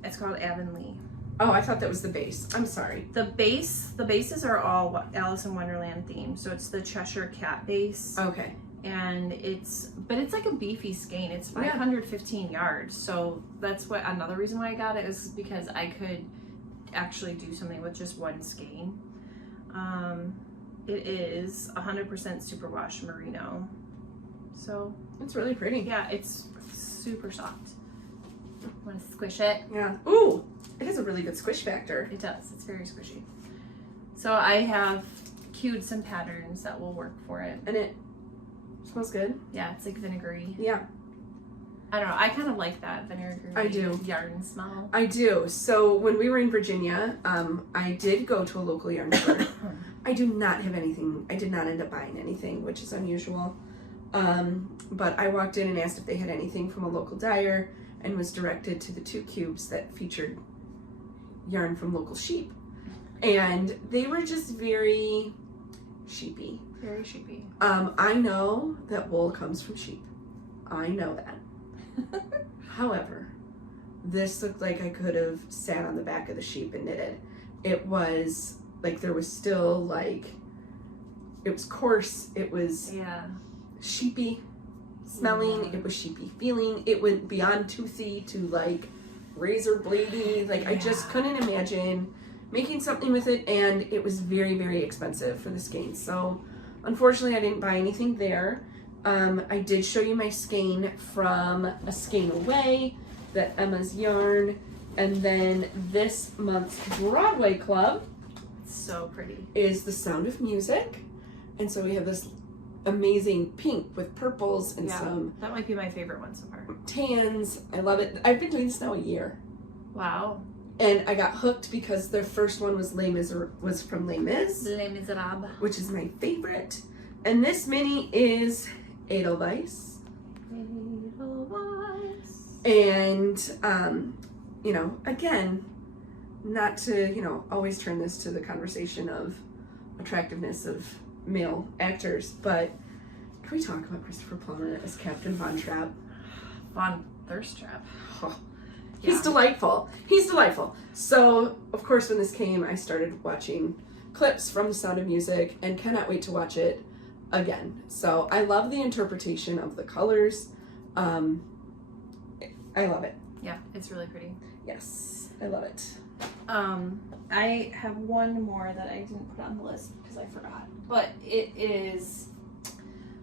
It's called Avonlea. Oh, I thought that was the base. I'm sorry. The bases are all Alice in Wonderland themed. So it's the Cheshire Cat base. Okay. And it's like a beefy skein. It's 515 yards. So that's another reason why I got it is because I could actually do something with just one skein. It is 100% superwash merino. So It's really pretty. yeah, it's super soft. Want to squish it? Yeah. Ooh, it has a really good squish factor. It does. It's very squishy. So I have queued some patterns that will work for it. And it smells good. Yeah, it's like vinegary. Yeah. I don't know. I kind of like that vinegary I do. yarn smell. I do. So when we were in Virginia, I did go to a local yarn store. I do not have anything. I did not end up buying anything, which is unusual. But I walked in and asked if they had anything from a local dyer and was directed to the 2 cubes that featured yarn from local sheep. And they were just very sheepy. Very sheepy. I know that wool comes from sheep. I know that. However, this looked like I could have sat on the back of the sheep and knitted. It was like there was still like, it was coarse, it was Yeah. sheepy. smelling, it was sheepy feeling, it went beyond toothy to like razor bladey. Like I just couldn't imagine making something with it, and it was very, very expensive for the skein. So unfortunately I didn't buy anything there. I did show you my skein from A Skein Away, that Emma's yarn, and then this month's Broadway Club So pretty. is The Sound of Music. And so we have this amazing pink with purples and some That might be my favorite one so far. tans. I love it. I've been doing this now a year. Wow. And I got hooked because their first one was was from Les Mis, Les Miserables. which is my favorite. And this mini is Edelweiss. And, you know, again, not to, you know, always turn this to the conversation of attractiveness of male actors, but can we talk about Christopher Plummer as Captain Von Trapp? Von Thirst Trap. Oh, he's delightful. He's delightful. So, of course, when this came, I started watching clips from The Sound of Music and cannot wait to watch it again. So, I love the interpretation of the colors. I love it. Yeah, it's really pretty. Yes, I love it. I have one more that I didn't put on the list because I forgot. But it is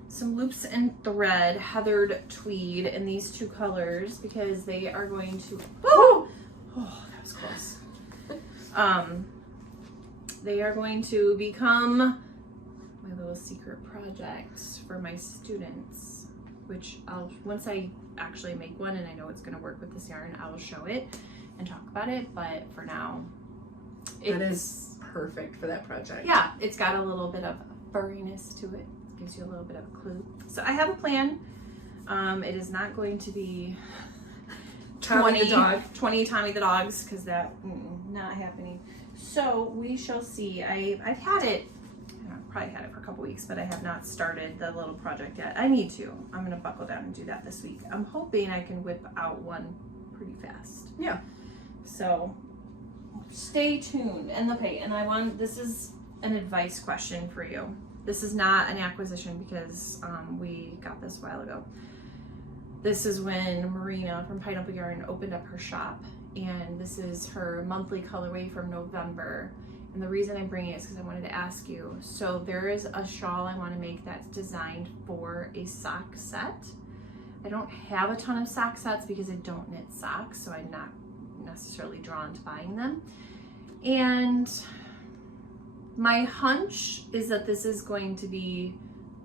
some loops and thread, heathered tweed in these two colors because they are going to... Oh, that was close. They are going to become my little secret projects for my students, which once I actually make one and I know it's going to work with this yarn, I will show it and talk about it. But for now, That is perfect for that project. Yeah, it's got a little bit of furriness to it. Gives you a little bit of a clue. So I have a plan. It is not going to be Tommy the dog. 20 Tommy the dogs, because that not happening. So we shall see. I've had it, probably had it for a couple weeks, but I have not started the little project yet. I need to. I'm going to buckle down and do that this week. I'm hoping I can whip out one pretty fast. Yeah. So stay tuned. And this is an advice question for you. This is not an acquisition because we got this a while ago. This is when Marina from Pineapple Yarn opened up her shop, and this is her monthly colorway from November. And the reason I'm bringing it is because I wanted to ask you. So there is a shawl I want to make that's designed for a sock set. I don't have a ton of sock sets because I don't knit socks, so I'm not necessarily drawn to buying them. And my hunch is that this is going to be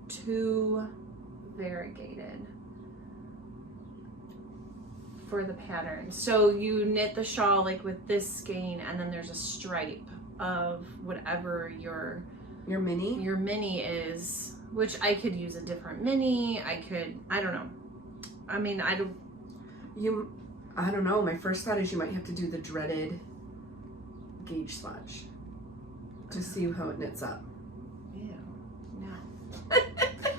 too variegated for the pattern. So you knit the shawl like with this skein, and then there's a stripe of whatever your mini is, which I could use a different mini. I don't know. I mean, I don't know. My first thought is you might have to do the dreaded gauge swatch to see how it knits up. Ew, no.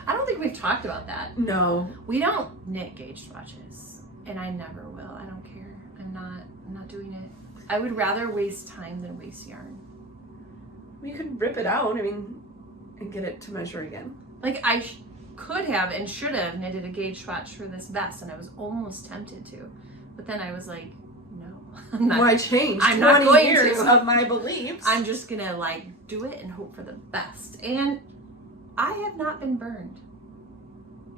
I don't think we've talked about that. No. We don't knit gauge swatches, and I never will. I don't care. I'm not doing it. I would rather waste time than waste yarn. You could rip it out, and get it to measure again. Like I could have and should have knitted a gauge swatch for this vest, and I was almost tempted to, but then I was like, no, I'm not. Well, I changed. I'm not going years to. of my beliefs. I'm just gonna do it and hope for the best. And I have not been burned.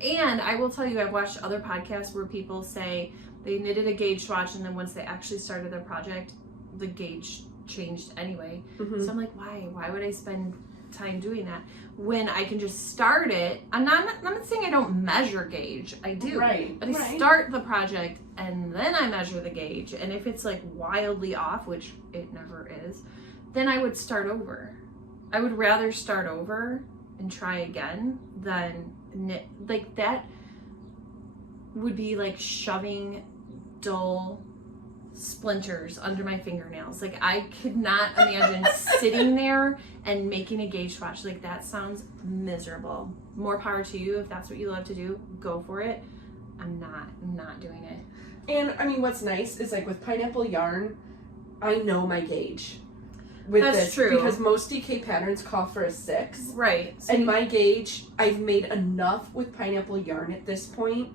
And I will tell you, I've watched other podcasts where people say they knitted a gauge swatch, and then once they actually started their project, the gauge changed anyway. Mm-hmm. So I'm like, why would I spend time doing that when I can just start it? I'm not saying I don't measure gauge. I do. Right. But I start the project and then I measure the gauge. And if it's like wildly off, which it never is, then I would start over. I would rather start over and try again than knit. Like that would be like shoving dull splinters under my fingernails. Like I could not imagine sitting there and making a gauge swatch. Like that sounds miserable. More power to you. If that's what you love to do, go for it. I'm not doing it. And what's nice is like with Pineapple Yarn, I know my gauge. with That's this true. because most DK patterns call for a 6. Right. So And my gauge, I've made enough with pineapple yarn at this point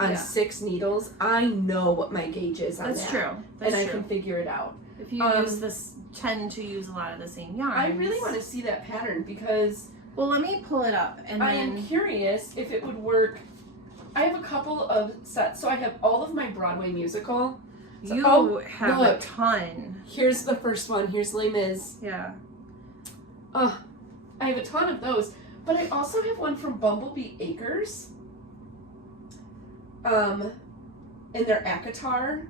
on 6 needles. I know what my gauge is on that's that. true. That's and I true. can figure it out. If you tend to use a lot of the same yarns. I really want to see that pattern because Well, let me pull it up and I then am curious if it would work. I have a couple of sets, so I have all of my Broadway musical. So, you have look. a ton. Here's the first one. Here's Les Mis. Yeah. Oh, I have a ton of those. But I also have one from Bumblebee Acres. In their Akatar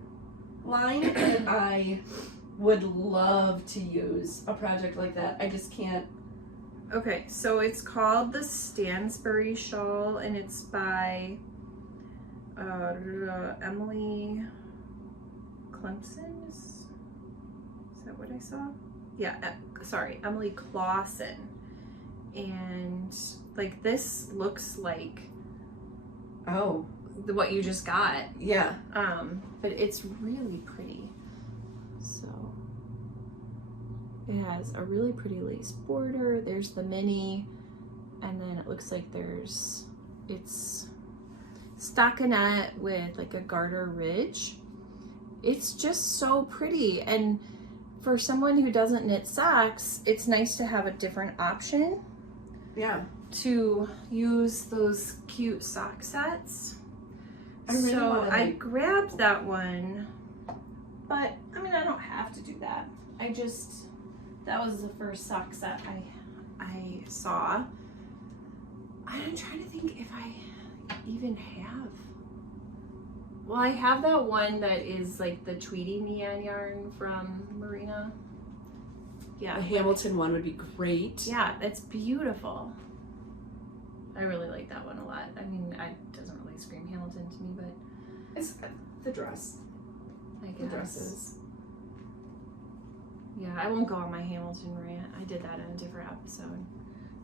line. And I would love to use a project like that. I just can't. Okay, so it's called the Stansbury Shawl, and it's by Emily Clemson. Is that what I saw? Yeah, sorry, Emily Clausen. And like this looks like Oh, what you just got. yeah. But it's really pretty. So it has a really pretty lace border. There's the mini, and then it looks like it's stockinette with like a garter ridge. It's just so pretty, and for someone who doesn't knit socks, it's nice to have a different option. Yeah. To use those cute sock sets. I really so wanna, I like- grabbed that one, but I mean, I don't have to do that. That was the first sock set I saw. I'm trying to think if I even have. Well, I have that one that is like the Tweety neon yarn from Marina. Yeah. The Hamilton one would be great. Yeah, it's beautiful. I really like that one a lot. I mean, it doesn't really scream Hamilton to me, but It's the dress. I guess. The dresses. Yeah, I won't go on my Hamilton rant. I did that in a different episode.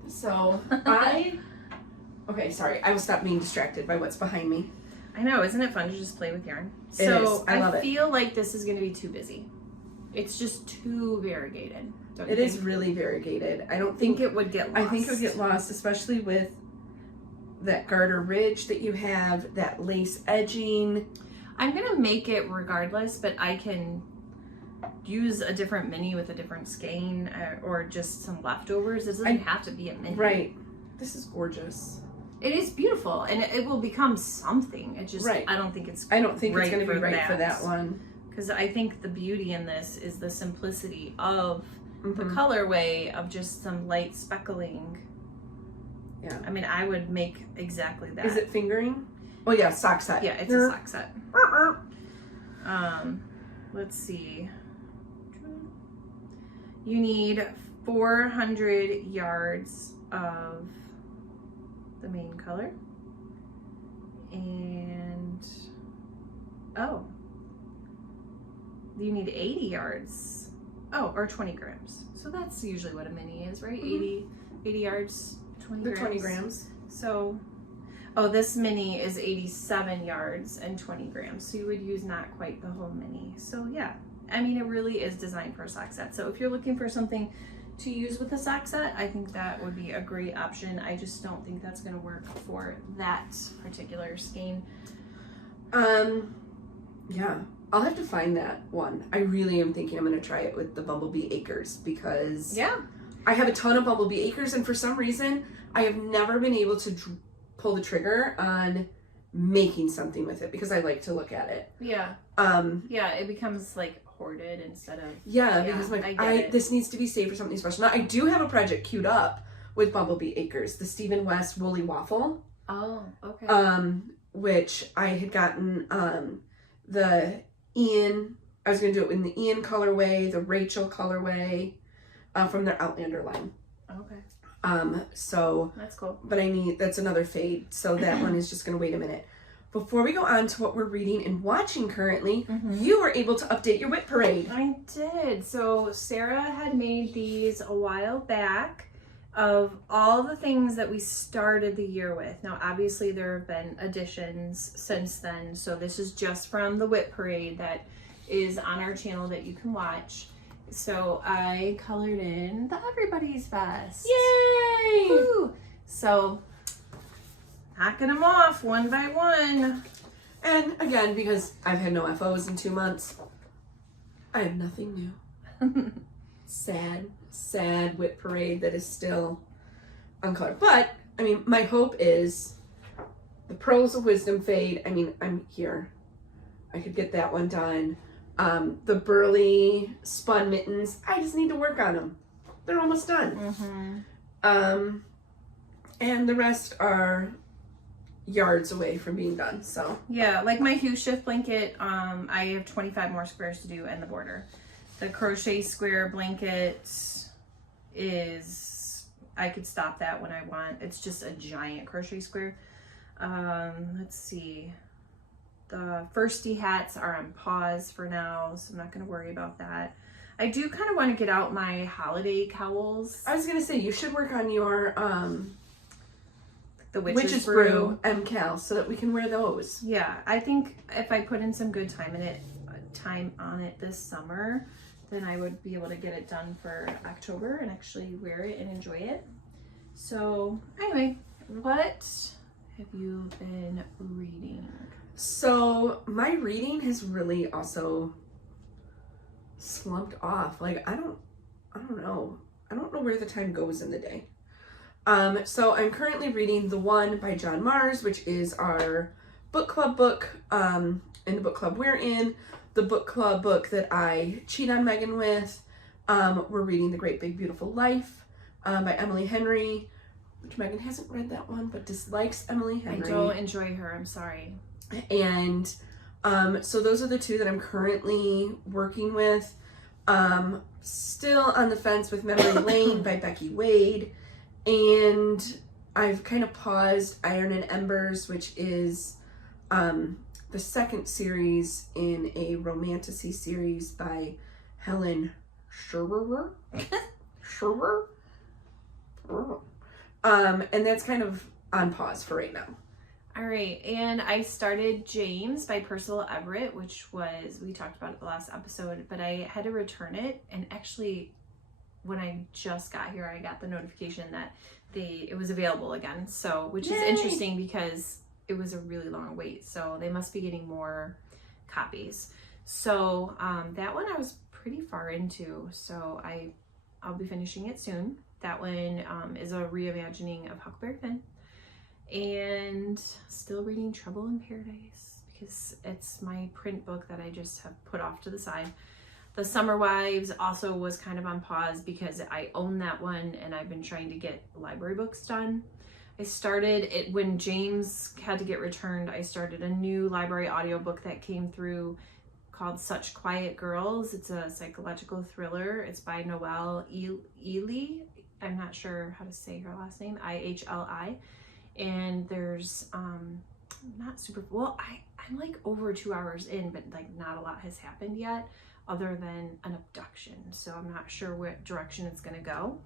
So okay, sorry. I will stop being distracted by what's behind me. I know, isn't it fun to just play with yarn? It is. I love it. feel like this is going to be too busy. It's just too variegated. Don't you It is think? really variegated. I don't I think think it would get lost. I think it would get lost, especially with that garter ridge that you have, that lace edging. I'm going to make it regardless, but I can use a different mini with a different skein or just some leftovers. It doesn't have to be a mini. Right. This is gorgeous. It is beautiful, and it will become something. It just, Right. I don't think it's I don't think it's going to be for right for that one. Because I think the beauty in this is the simplicity of the Mhm. colorway of just some light speckling. Yeah. I mean, I would make exactly that. Is it fingering? Oh yeah, sock set. Yeah, it's a sock set. Let's see. You need 400 yards of the main color. And, you need 80 yards. Oh, or 20 grams. So that's usually what a mini is, right? Mhm. 80 yards, 20 The grams. 20 grams. So, this mini is 87 yards and 20 grams. So you would use not quite the whole mini. So yeah, I mean, it really is designed for a sock set. So if you're looking for something to use with a sock set, I think that would be a great option. I just don't think that's going to work for that particular skein. Yeah. I'll have to find that one. I really am thinking I'm going to try it with the Bumblebee Acres because Yeah. I have a ton of Bumblebee Acres, and for some reason I have never been able to pull the trigger on making something with it because I like to look at it. Yeah. Yeah, it becomes like hoarded instead of. Yeah, Yeah, because I get it. this needs to be saved for something special. Now I do have a project queued up with Bumblebee Acres, the Stephen West Woolly Waffle, Oh, okay. which I had gotten the Ian. I was going to do it in the Ian colorway, the Rachel colorway, from their Outlander line. Okay. So, That's cool. but that's another fade. So that one is just going to wait a minute. Before we go on to what we're reading and watching currently, you were able to update your WIT parade. I did. So Sarah had made these a while back of all the things that we started the year with. Now, obviously there have been additions since then. So this is just from the WIT parade that is on our channel that you can watch. So I colored in the Everybody's Vest. Yay! Woo! So knocking them off one by one. And again, because I've had no FOs in 2 months, I have nothing new. Sad Whip Parade that is still uncolored. But, I mean, my hope is the Pearls of Wisdom fade. I mean, I'm here. I could get that one done. The Burley Spun Mittens, I just need to work on them. They're almost done. And the rest are yards away from being done, so. Yeah, like my Hue Shift blanket, I have 25 more squares to do and the border. The crochet square blanket is, I could stop that when I want. It's just a giant crochet square. Let's see. The firsty hats are on pause for now, so I'm not going to worry about that. I do kind of want to get out my holiday cowls. I was going to say, you should work on your The Witch's Brew MCal so that we can wear those. Yeah, I think if I put in some good time on it this summer, then I would be able to get it done for October and actually wear it and enjoy it. So anyway, what have you been reading? So my reading has really also slumped off. Like I don't know. I don't know where the time goes in the day. So I'm currently reading The One by John Mars, which is our book club book in the book club we're in. The book club book that I cheat on Megan with. We're reading The Great Big Beautiful Life by Emily Henry, which Megan hasn't read that one, but dislikes Emily Henry. I don't enjoy her, I'm sorry. And so those are the two that I'm currently working with. Still on the fence with Memory Lane by Becky Wade. And I've kind of paused Iron and Embers, which is the second series in a romantasy series by Helen Scherer. And that's kind of on pause for right now. All right, and I started James by Percival Everett, which was, we talked about it the last episode, but I had to return it, and actually when I just got here, I got the notification that it was available again, so, which Yay! is interesting because it was a really long wait, so they must be getting more copies. So that one I was pretty far into, so I'll be finishing it soon. That one is a reimagining of Huckleberry Finn. And still reading Trouble in Paradise because it's my print book that I just have put off to the side. The Summer Wives also was kind of on pause because I own that one and I've been trying to get library books done. I started it when James had to get returned. I started a new library audiobook that came through called Such Quiet Girls. It's a psychological thriller. It's by Noelle Ely. I'm not sure how to say her last name, I-H-L-I. And there's not super well, I'm like over 2 hours in, but like not a lot has happened yet other than an abduction, so I'm not sure what direction it's gonna go.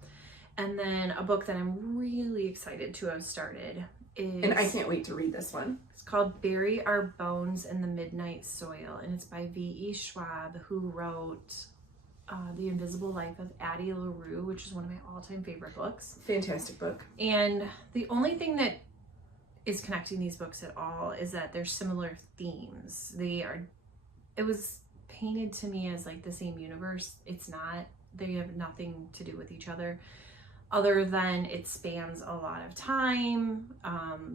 And then a book that I'm really excited to have started is, and I can't wait to read this one. It's called Bury Our Bones in the Midnight Soil, and it's by V.E. Schwab, who wrote The Invisible Life of Addie LaRue, which is one of my all-time favorite books. Fantastic book. And the only thing that is connecting these books at all is that there's similar themes. It was painted to me as like the same universe. It's not. They have nothing to do with each other than it spans a lot of time.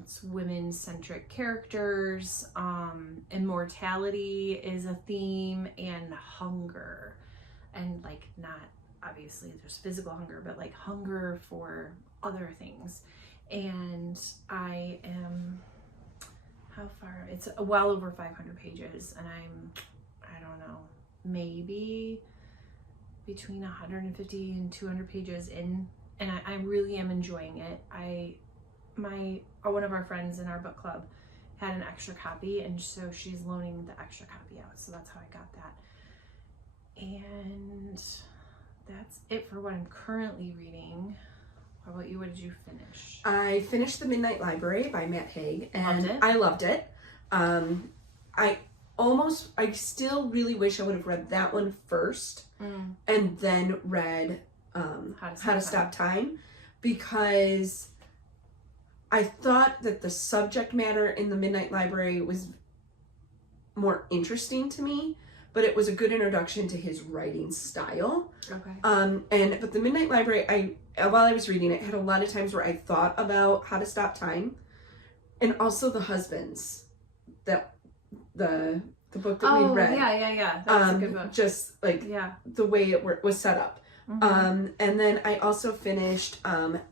It's women-centric characters. Immortality is a theme, and hunger. And like, not obviously there's physical hunger, but like hunger for other things. And I am, how far? It's well over 500 pages, and I don't know, maybe between 150 and 200 pages in, and I really am enjoying it. One of our friends in our book club had an extra copy, and so she's loaning the extra copy out, so that's how I got that. And that's it for what I'm currently reading. How about you? What did you finish? I finished The Midnight Library by Matt Haig, and Loved it. I loved it. I I still really wish I would have read that one first and then read How to Stop Time, because I thought that the subject matter in the Midnight Library was more interesting to me, but it was a good introduction to his writing style. Okay. But the Midnight Library, while I was reading it, had a lot of times where I thought about How to Stop Time, and also The Husbands, that the book that we read. Yeah. That's a good book. Just like the way it was set up. And then I also finished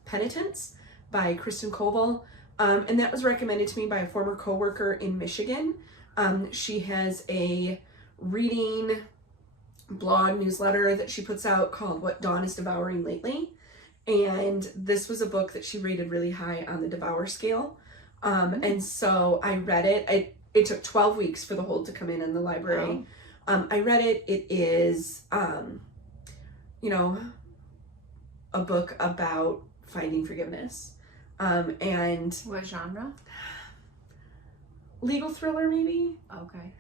Penitence by Kristen Koval, and that was recommended to me by a former coworker in Michigan. She has a reading blog newsletter that she puts out called What Dawn is Devouring Lately, and this was a book that she rated really high on the Devour scale, and so I read it. It took 12 weeks for the hold to come in the library. I read it. It is a book about finding forgiveness, and what genre? Legal thriller, maybe. Okay.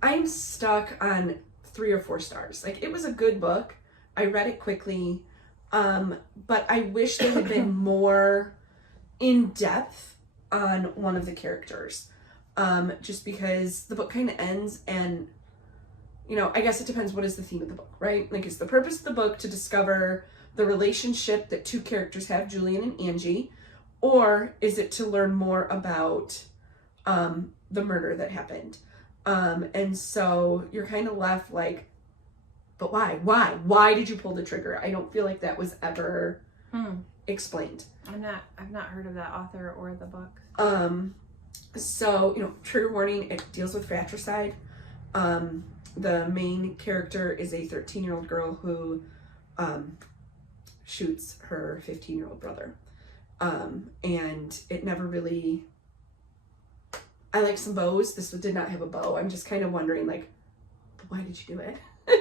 I'm stuck on 3 or 4 stars. Like, it was a good book. I read it quickly, but I wish there had been more in depth on one of the characters, just because the book kind of ends, and I guess it depends what is the theme of the book, right? Like, is the purpose of the book to discover the relationship that 2 characters have, Julian and Angie, or is it to learn more about the murder that happened? And so you're kind of left like, but why did you pull the trigger? I don't feel like that was ever explained. I've not heard of that author or the book. So trigger warning, it deals with fratricide. The main character is a 13-year-old girl who shoots her 15-year-old brother. And it never really, I like some bows. This one did not have a bow. I'm just kind of wondering, like, why did you do it?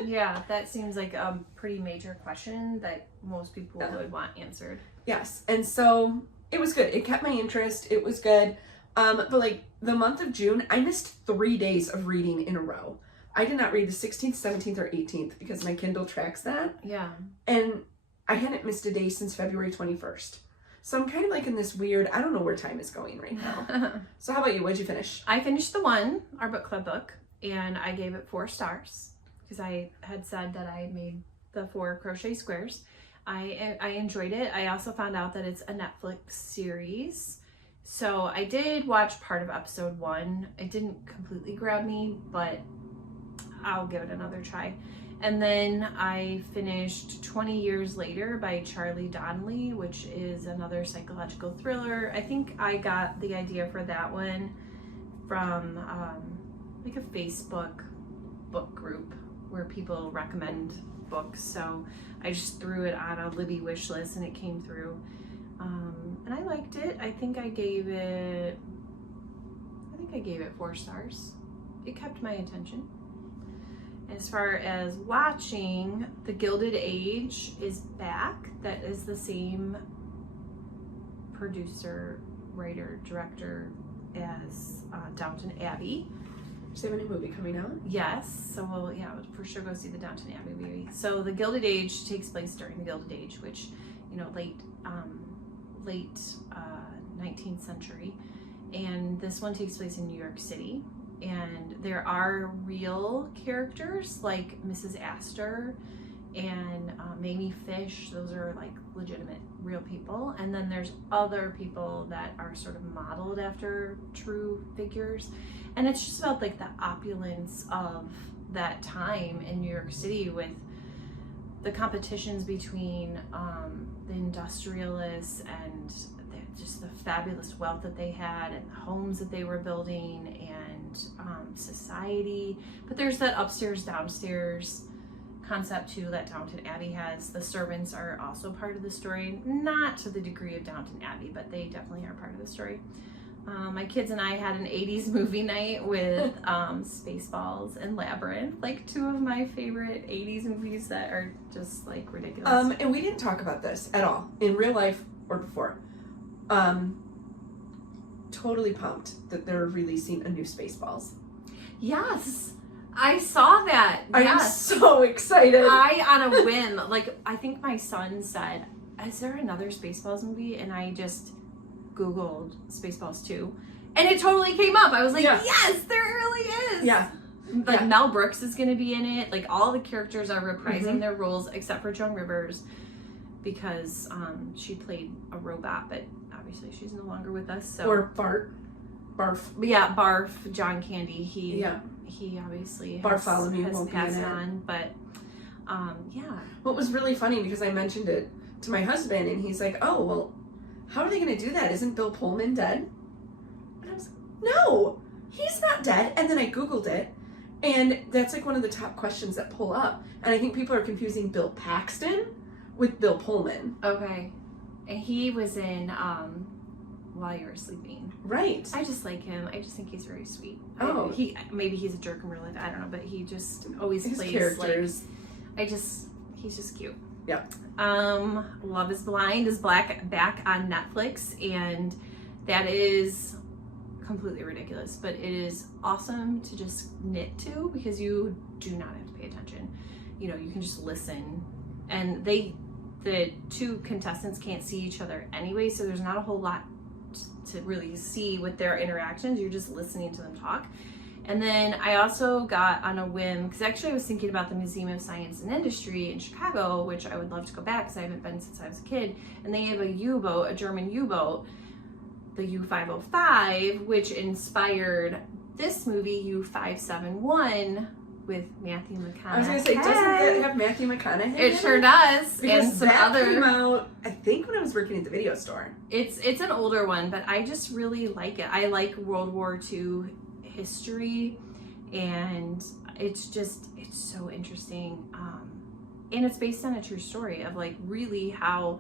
Yeah, that seems like a pretty major question that most people would want answered. Yes, and so it was good. It kept my interest. It was good. But like the month of June, I missed 3 days of reading in a row. I did not read the 16th, 17th, or 18th because my Kindle tracks that. Yeah. And I hadn't missed a day since February 21st. So I'm kind of like in this weird, I don't know where time is going right now. So how about you? What'd you finish? I finished our book club book, and I gave it 4 stars because I had said that I made the 4 crochet squares. I enjoyed it. I also found out that it's a Netflix series. So I did watch part of episode 1. It didn't completely grab me, but I'll give it another try. And then I finished 20 Years Later by Charlie Donnelly, which is another psychological thriller. I think I got the idea for that one from like a Facebook book group where people recommend books. So I just threw it on a Libby wish list and it came through. And I liked it. I think I gave it 4 stars. It kept my attention. As far as watching, The Gilded Age is back. That is the same producer, writer, director as Downton Abbey. Is there a new movie coming out? Yes. So we'll for sure go see the Downton Abbey movie. So The Gilded Age takes place during the Gilded Age, which, late 19th century. And this one takes place in New York City. And there are real characters like Mrs. Astor and Mamie Fish. Those are like legitimate real people. And then there's other people that are sort of modeled after true figures. And it's just about like the opulence of that time in New York City with the competitions between the industrialists and just the fabulous wealth that they had and the homes that they were building and society. But there's that upstairs downstairs concept too that Downton Abbey has. The servants are also part of the story, not to the degree of Downton Abbey, but they definitely are part of the story. My kids and I had an 80s movie night with Spaceballs and Labyrinth, like 2 of my favorite 80s movies that are just like ridiculous. And we didn't talk about this at all in real life or before. totally pumped that they're releasing a new Spaceballs. Yes, I saw that. I am Yes. so excited. I, on a whim, like, I think my son said, is there another Spaceballs movie? And I just Googled Spaceballs 2. And it totally came up. I was like, yes, there really is. Yeah. Like, Mel Brooks is going to be in it. Like, all the characters are reprising their roles except for Joan Rivers because she played a robot, but obviously she's no longer with us. So. Or Barf. But yeah, Barf, John Candy. He obviously Bartholomew has won't be passed in it. on, but yeah. What was really funny because I mentioned it to my husband and he's like, oh, well, how are they going to do that? Isn't Bill Pullman dead? And I was like, no, he's not dead. And then I Googled it and that's like one of the top questions that pull up. And I think people are confusing Bill Paxton with Bill Pullman. Okay. And he was in While You Were Sleeping. Right. I just like him. I just think he's very sweet. Oh. Maybe he's a jerk in real life. I don't know, but he just always His plays characters. like he's just cute. Yeah. Love is Blind is back on Netflix, and that is completely ridiculous, but it is awesome to just knit to because you do not have to pay attention. You know, you can just listen, and the two contestants can't see each other anyway, so there's not a whole lot to really see with their interactions. You're just listening to them talk. And then I also got on a whim, because actually I was thinking about the Museum of Science and Industry in Chicago, which I would love to go back because I haven't been since I was a kid. And they have a U-boat, a German U-boat, the U-505, which inspired this movie, U-571, with Matthew McConaughey. I was going to say, doesn't that have Matthew McConaughey? It sure does. Because and some that other came out, I think, when I was working at the video store. It's an older one, but I just really like it. I like World War II history, and it's so interesting. And it's based on a true story of like really how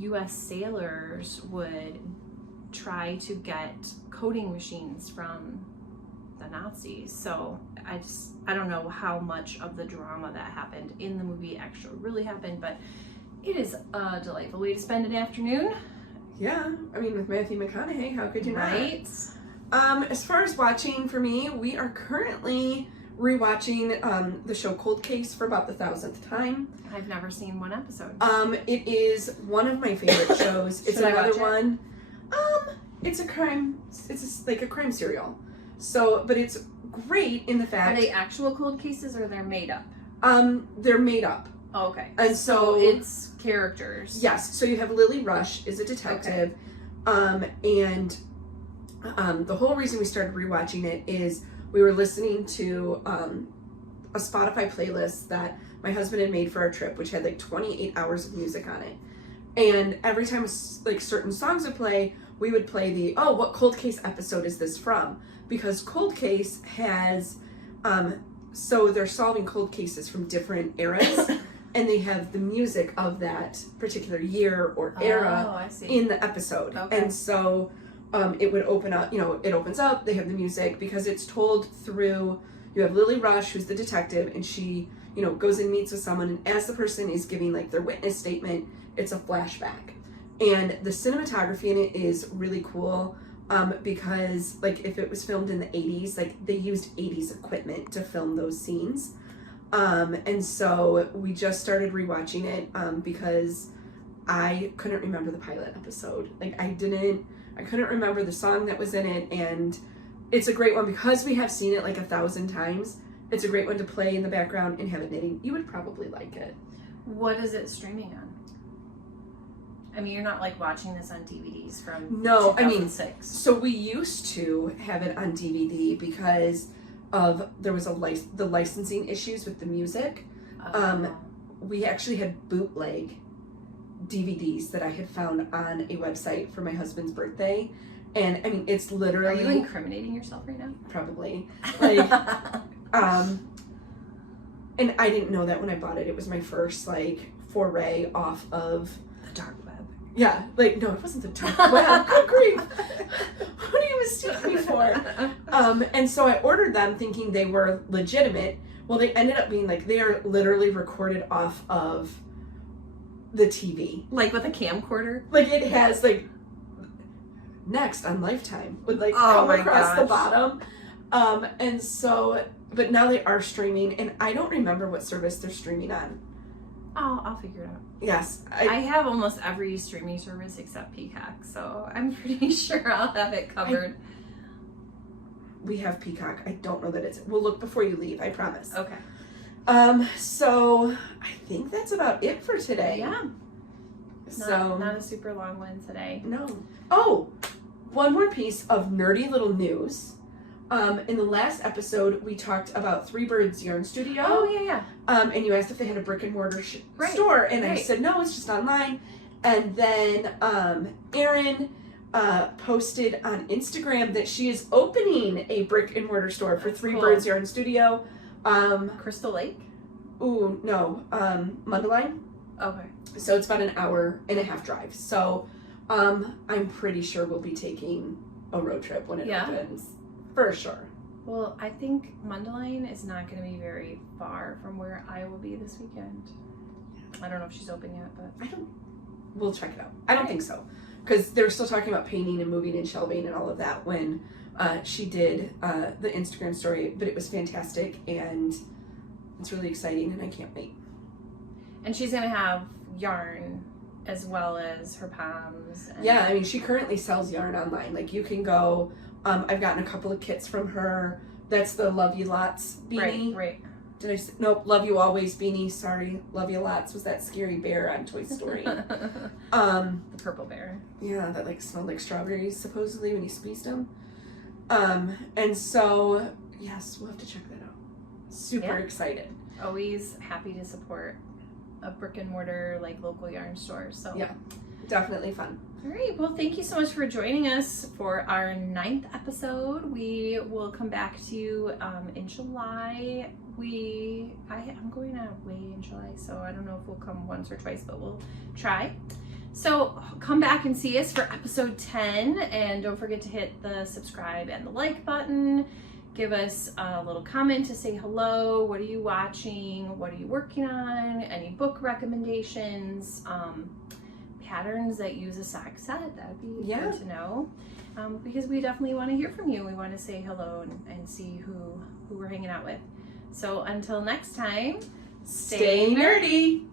U.S. sailors would try to get coding machines from the Nazis. So I don't know how much of the drama that happened in the movie actually really happened, but it is a delightful way to spend an afternoon. Yeah, I mean, with Matthew McConaughey, how could you Right? not? As far as watching for me, we are currently rewatching the show Cold Case for about the 1,000th time. I've never seen one episode. It is one of my favorite shows. It's Should I another watch it? one. It's a crime. Like a crime serial. So, but it's great in the Are fact. they actual cold cases or they're made up? They're made up. Oh, okay. And So it's characters. Yes. So you have Lily Rush is a detective, and the whole reason we started rewatching it is we were listening to a Spotify playlist that my husband had made for our trip, which had like 28 hours of music on it. And every time like certain songs would play, we would play what Cold Case episode is this from? Because Cold Case has, so they're solving cold cases from different eras, and they have the music of that particular year or era in the episode. Okay. And so it would open up, it opens up, they have the music because it's told through, you have Lily Rush, who's the detective, and she, goes and meets with someone, and as the person is giving like their witness statement, it's a flashback. And the cinematography in it is really cool because like if it was filmed in the 80s, like they used 80s equipment to film those scenes. And so we just started rewatching it because I couldn't remember the pilot episode. Like I couldn't remember the song that was in it, and it's a great one because we have seen it like 1,000 times. It's a great one to play in the background and have it knitting. You would probably like it. What is it streaming on? I mean, you're not like watching this on DVDs from No, 2006. So we used to have it on DVD because there was the licensing issues with the music. We actually had bootleg DVDs that I had found on a website for my husband's birthday, and I mean it's literally. Are you incriminating yourself right now? Probably. Like, and I didn't know that when I bought it. It was my first like foray off of The dark web. Yeah, like no, it wasn't the dark web. Good grief! What are you mistaking me for? And so I ordered them thinking they were legitimate. Well, they ended up being like they are literally recorded off of the TV. Like with a camcorder? Like it has like next on Lifetime would like Oh come my across the gosh. bottom. And so, but now they are streaming, and I don't remember what service they're streaming on. Oh, I'll figure it out. Yes. I have almost every streaming service except Peacock, so I'm pretty sure I'll have it covered. We have Peacock. I don't know that it's, we'll look before you leave, I promise. Okay. So I think that's about it for today. Yeah. So Not a super long one today. no. Oh, one more piece of nerdy little news. In the last episode, we talked about Three Birds Yarn Studio. Oh, yeah. And you asked if they had a brick and mortar Right, store, and I right. said no, it's just online. And then Erin posted on Instagram that she is opening a brick and mortar store for That's Three cool. Birds Yarn Studio. Crystal Lake? Ooh, no, Mundelein. Okay. So it's about an hour and a half drive. So I'm pretty sure we'll be taking a road trip when it opens. For sure. Well, I think Mundelein is not going to be very far from where I will be this weekend. I don't know if she's open yet, but... We'll check it out. I don't think so. Because they were still talking about painting and moving and shelving and all of that when she did the Instagram story. But it was fantastic and it's really exciting and I can't wait. And she's going to have yarn as well as her palms. And... Yeah, I mean, she currently sells yarn online. Like, you can go... I've gotten a couple of kits from her. That's the Love You Lots beanie. Right. Did I say? Nope, Love You Always beanie. Sorry, Love You Lots was that scary bear on Toy Story. The purple bear. Yeah, that like smelled like strawberries supposedly when you squeezed them. And so yes, we'll have to check that out. Super excited. Always happy to support a brick and mortar like local yarn store. So yeah, definitely fun. All right. Well, thank you so much for joining us for our 9th episode. We will come back to you in July. I'm going away in July, so I don't know if we'll come once or twice, but we'll try. So come back and see us for episode 10, and don't forget to hit the subscribe and the like button. Give us a little comment to say hello. What are you watching? What are you working on? Any book recommendations? Patterns that use a sock set, that'd be good to know, because we definitely want to hear from you. We want to say hello and see who we're hanging out with. So until next time, Stay nerdy.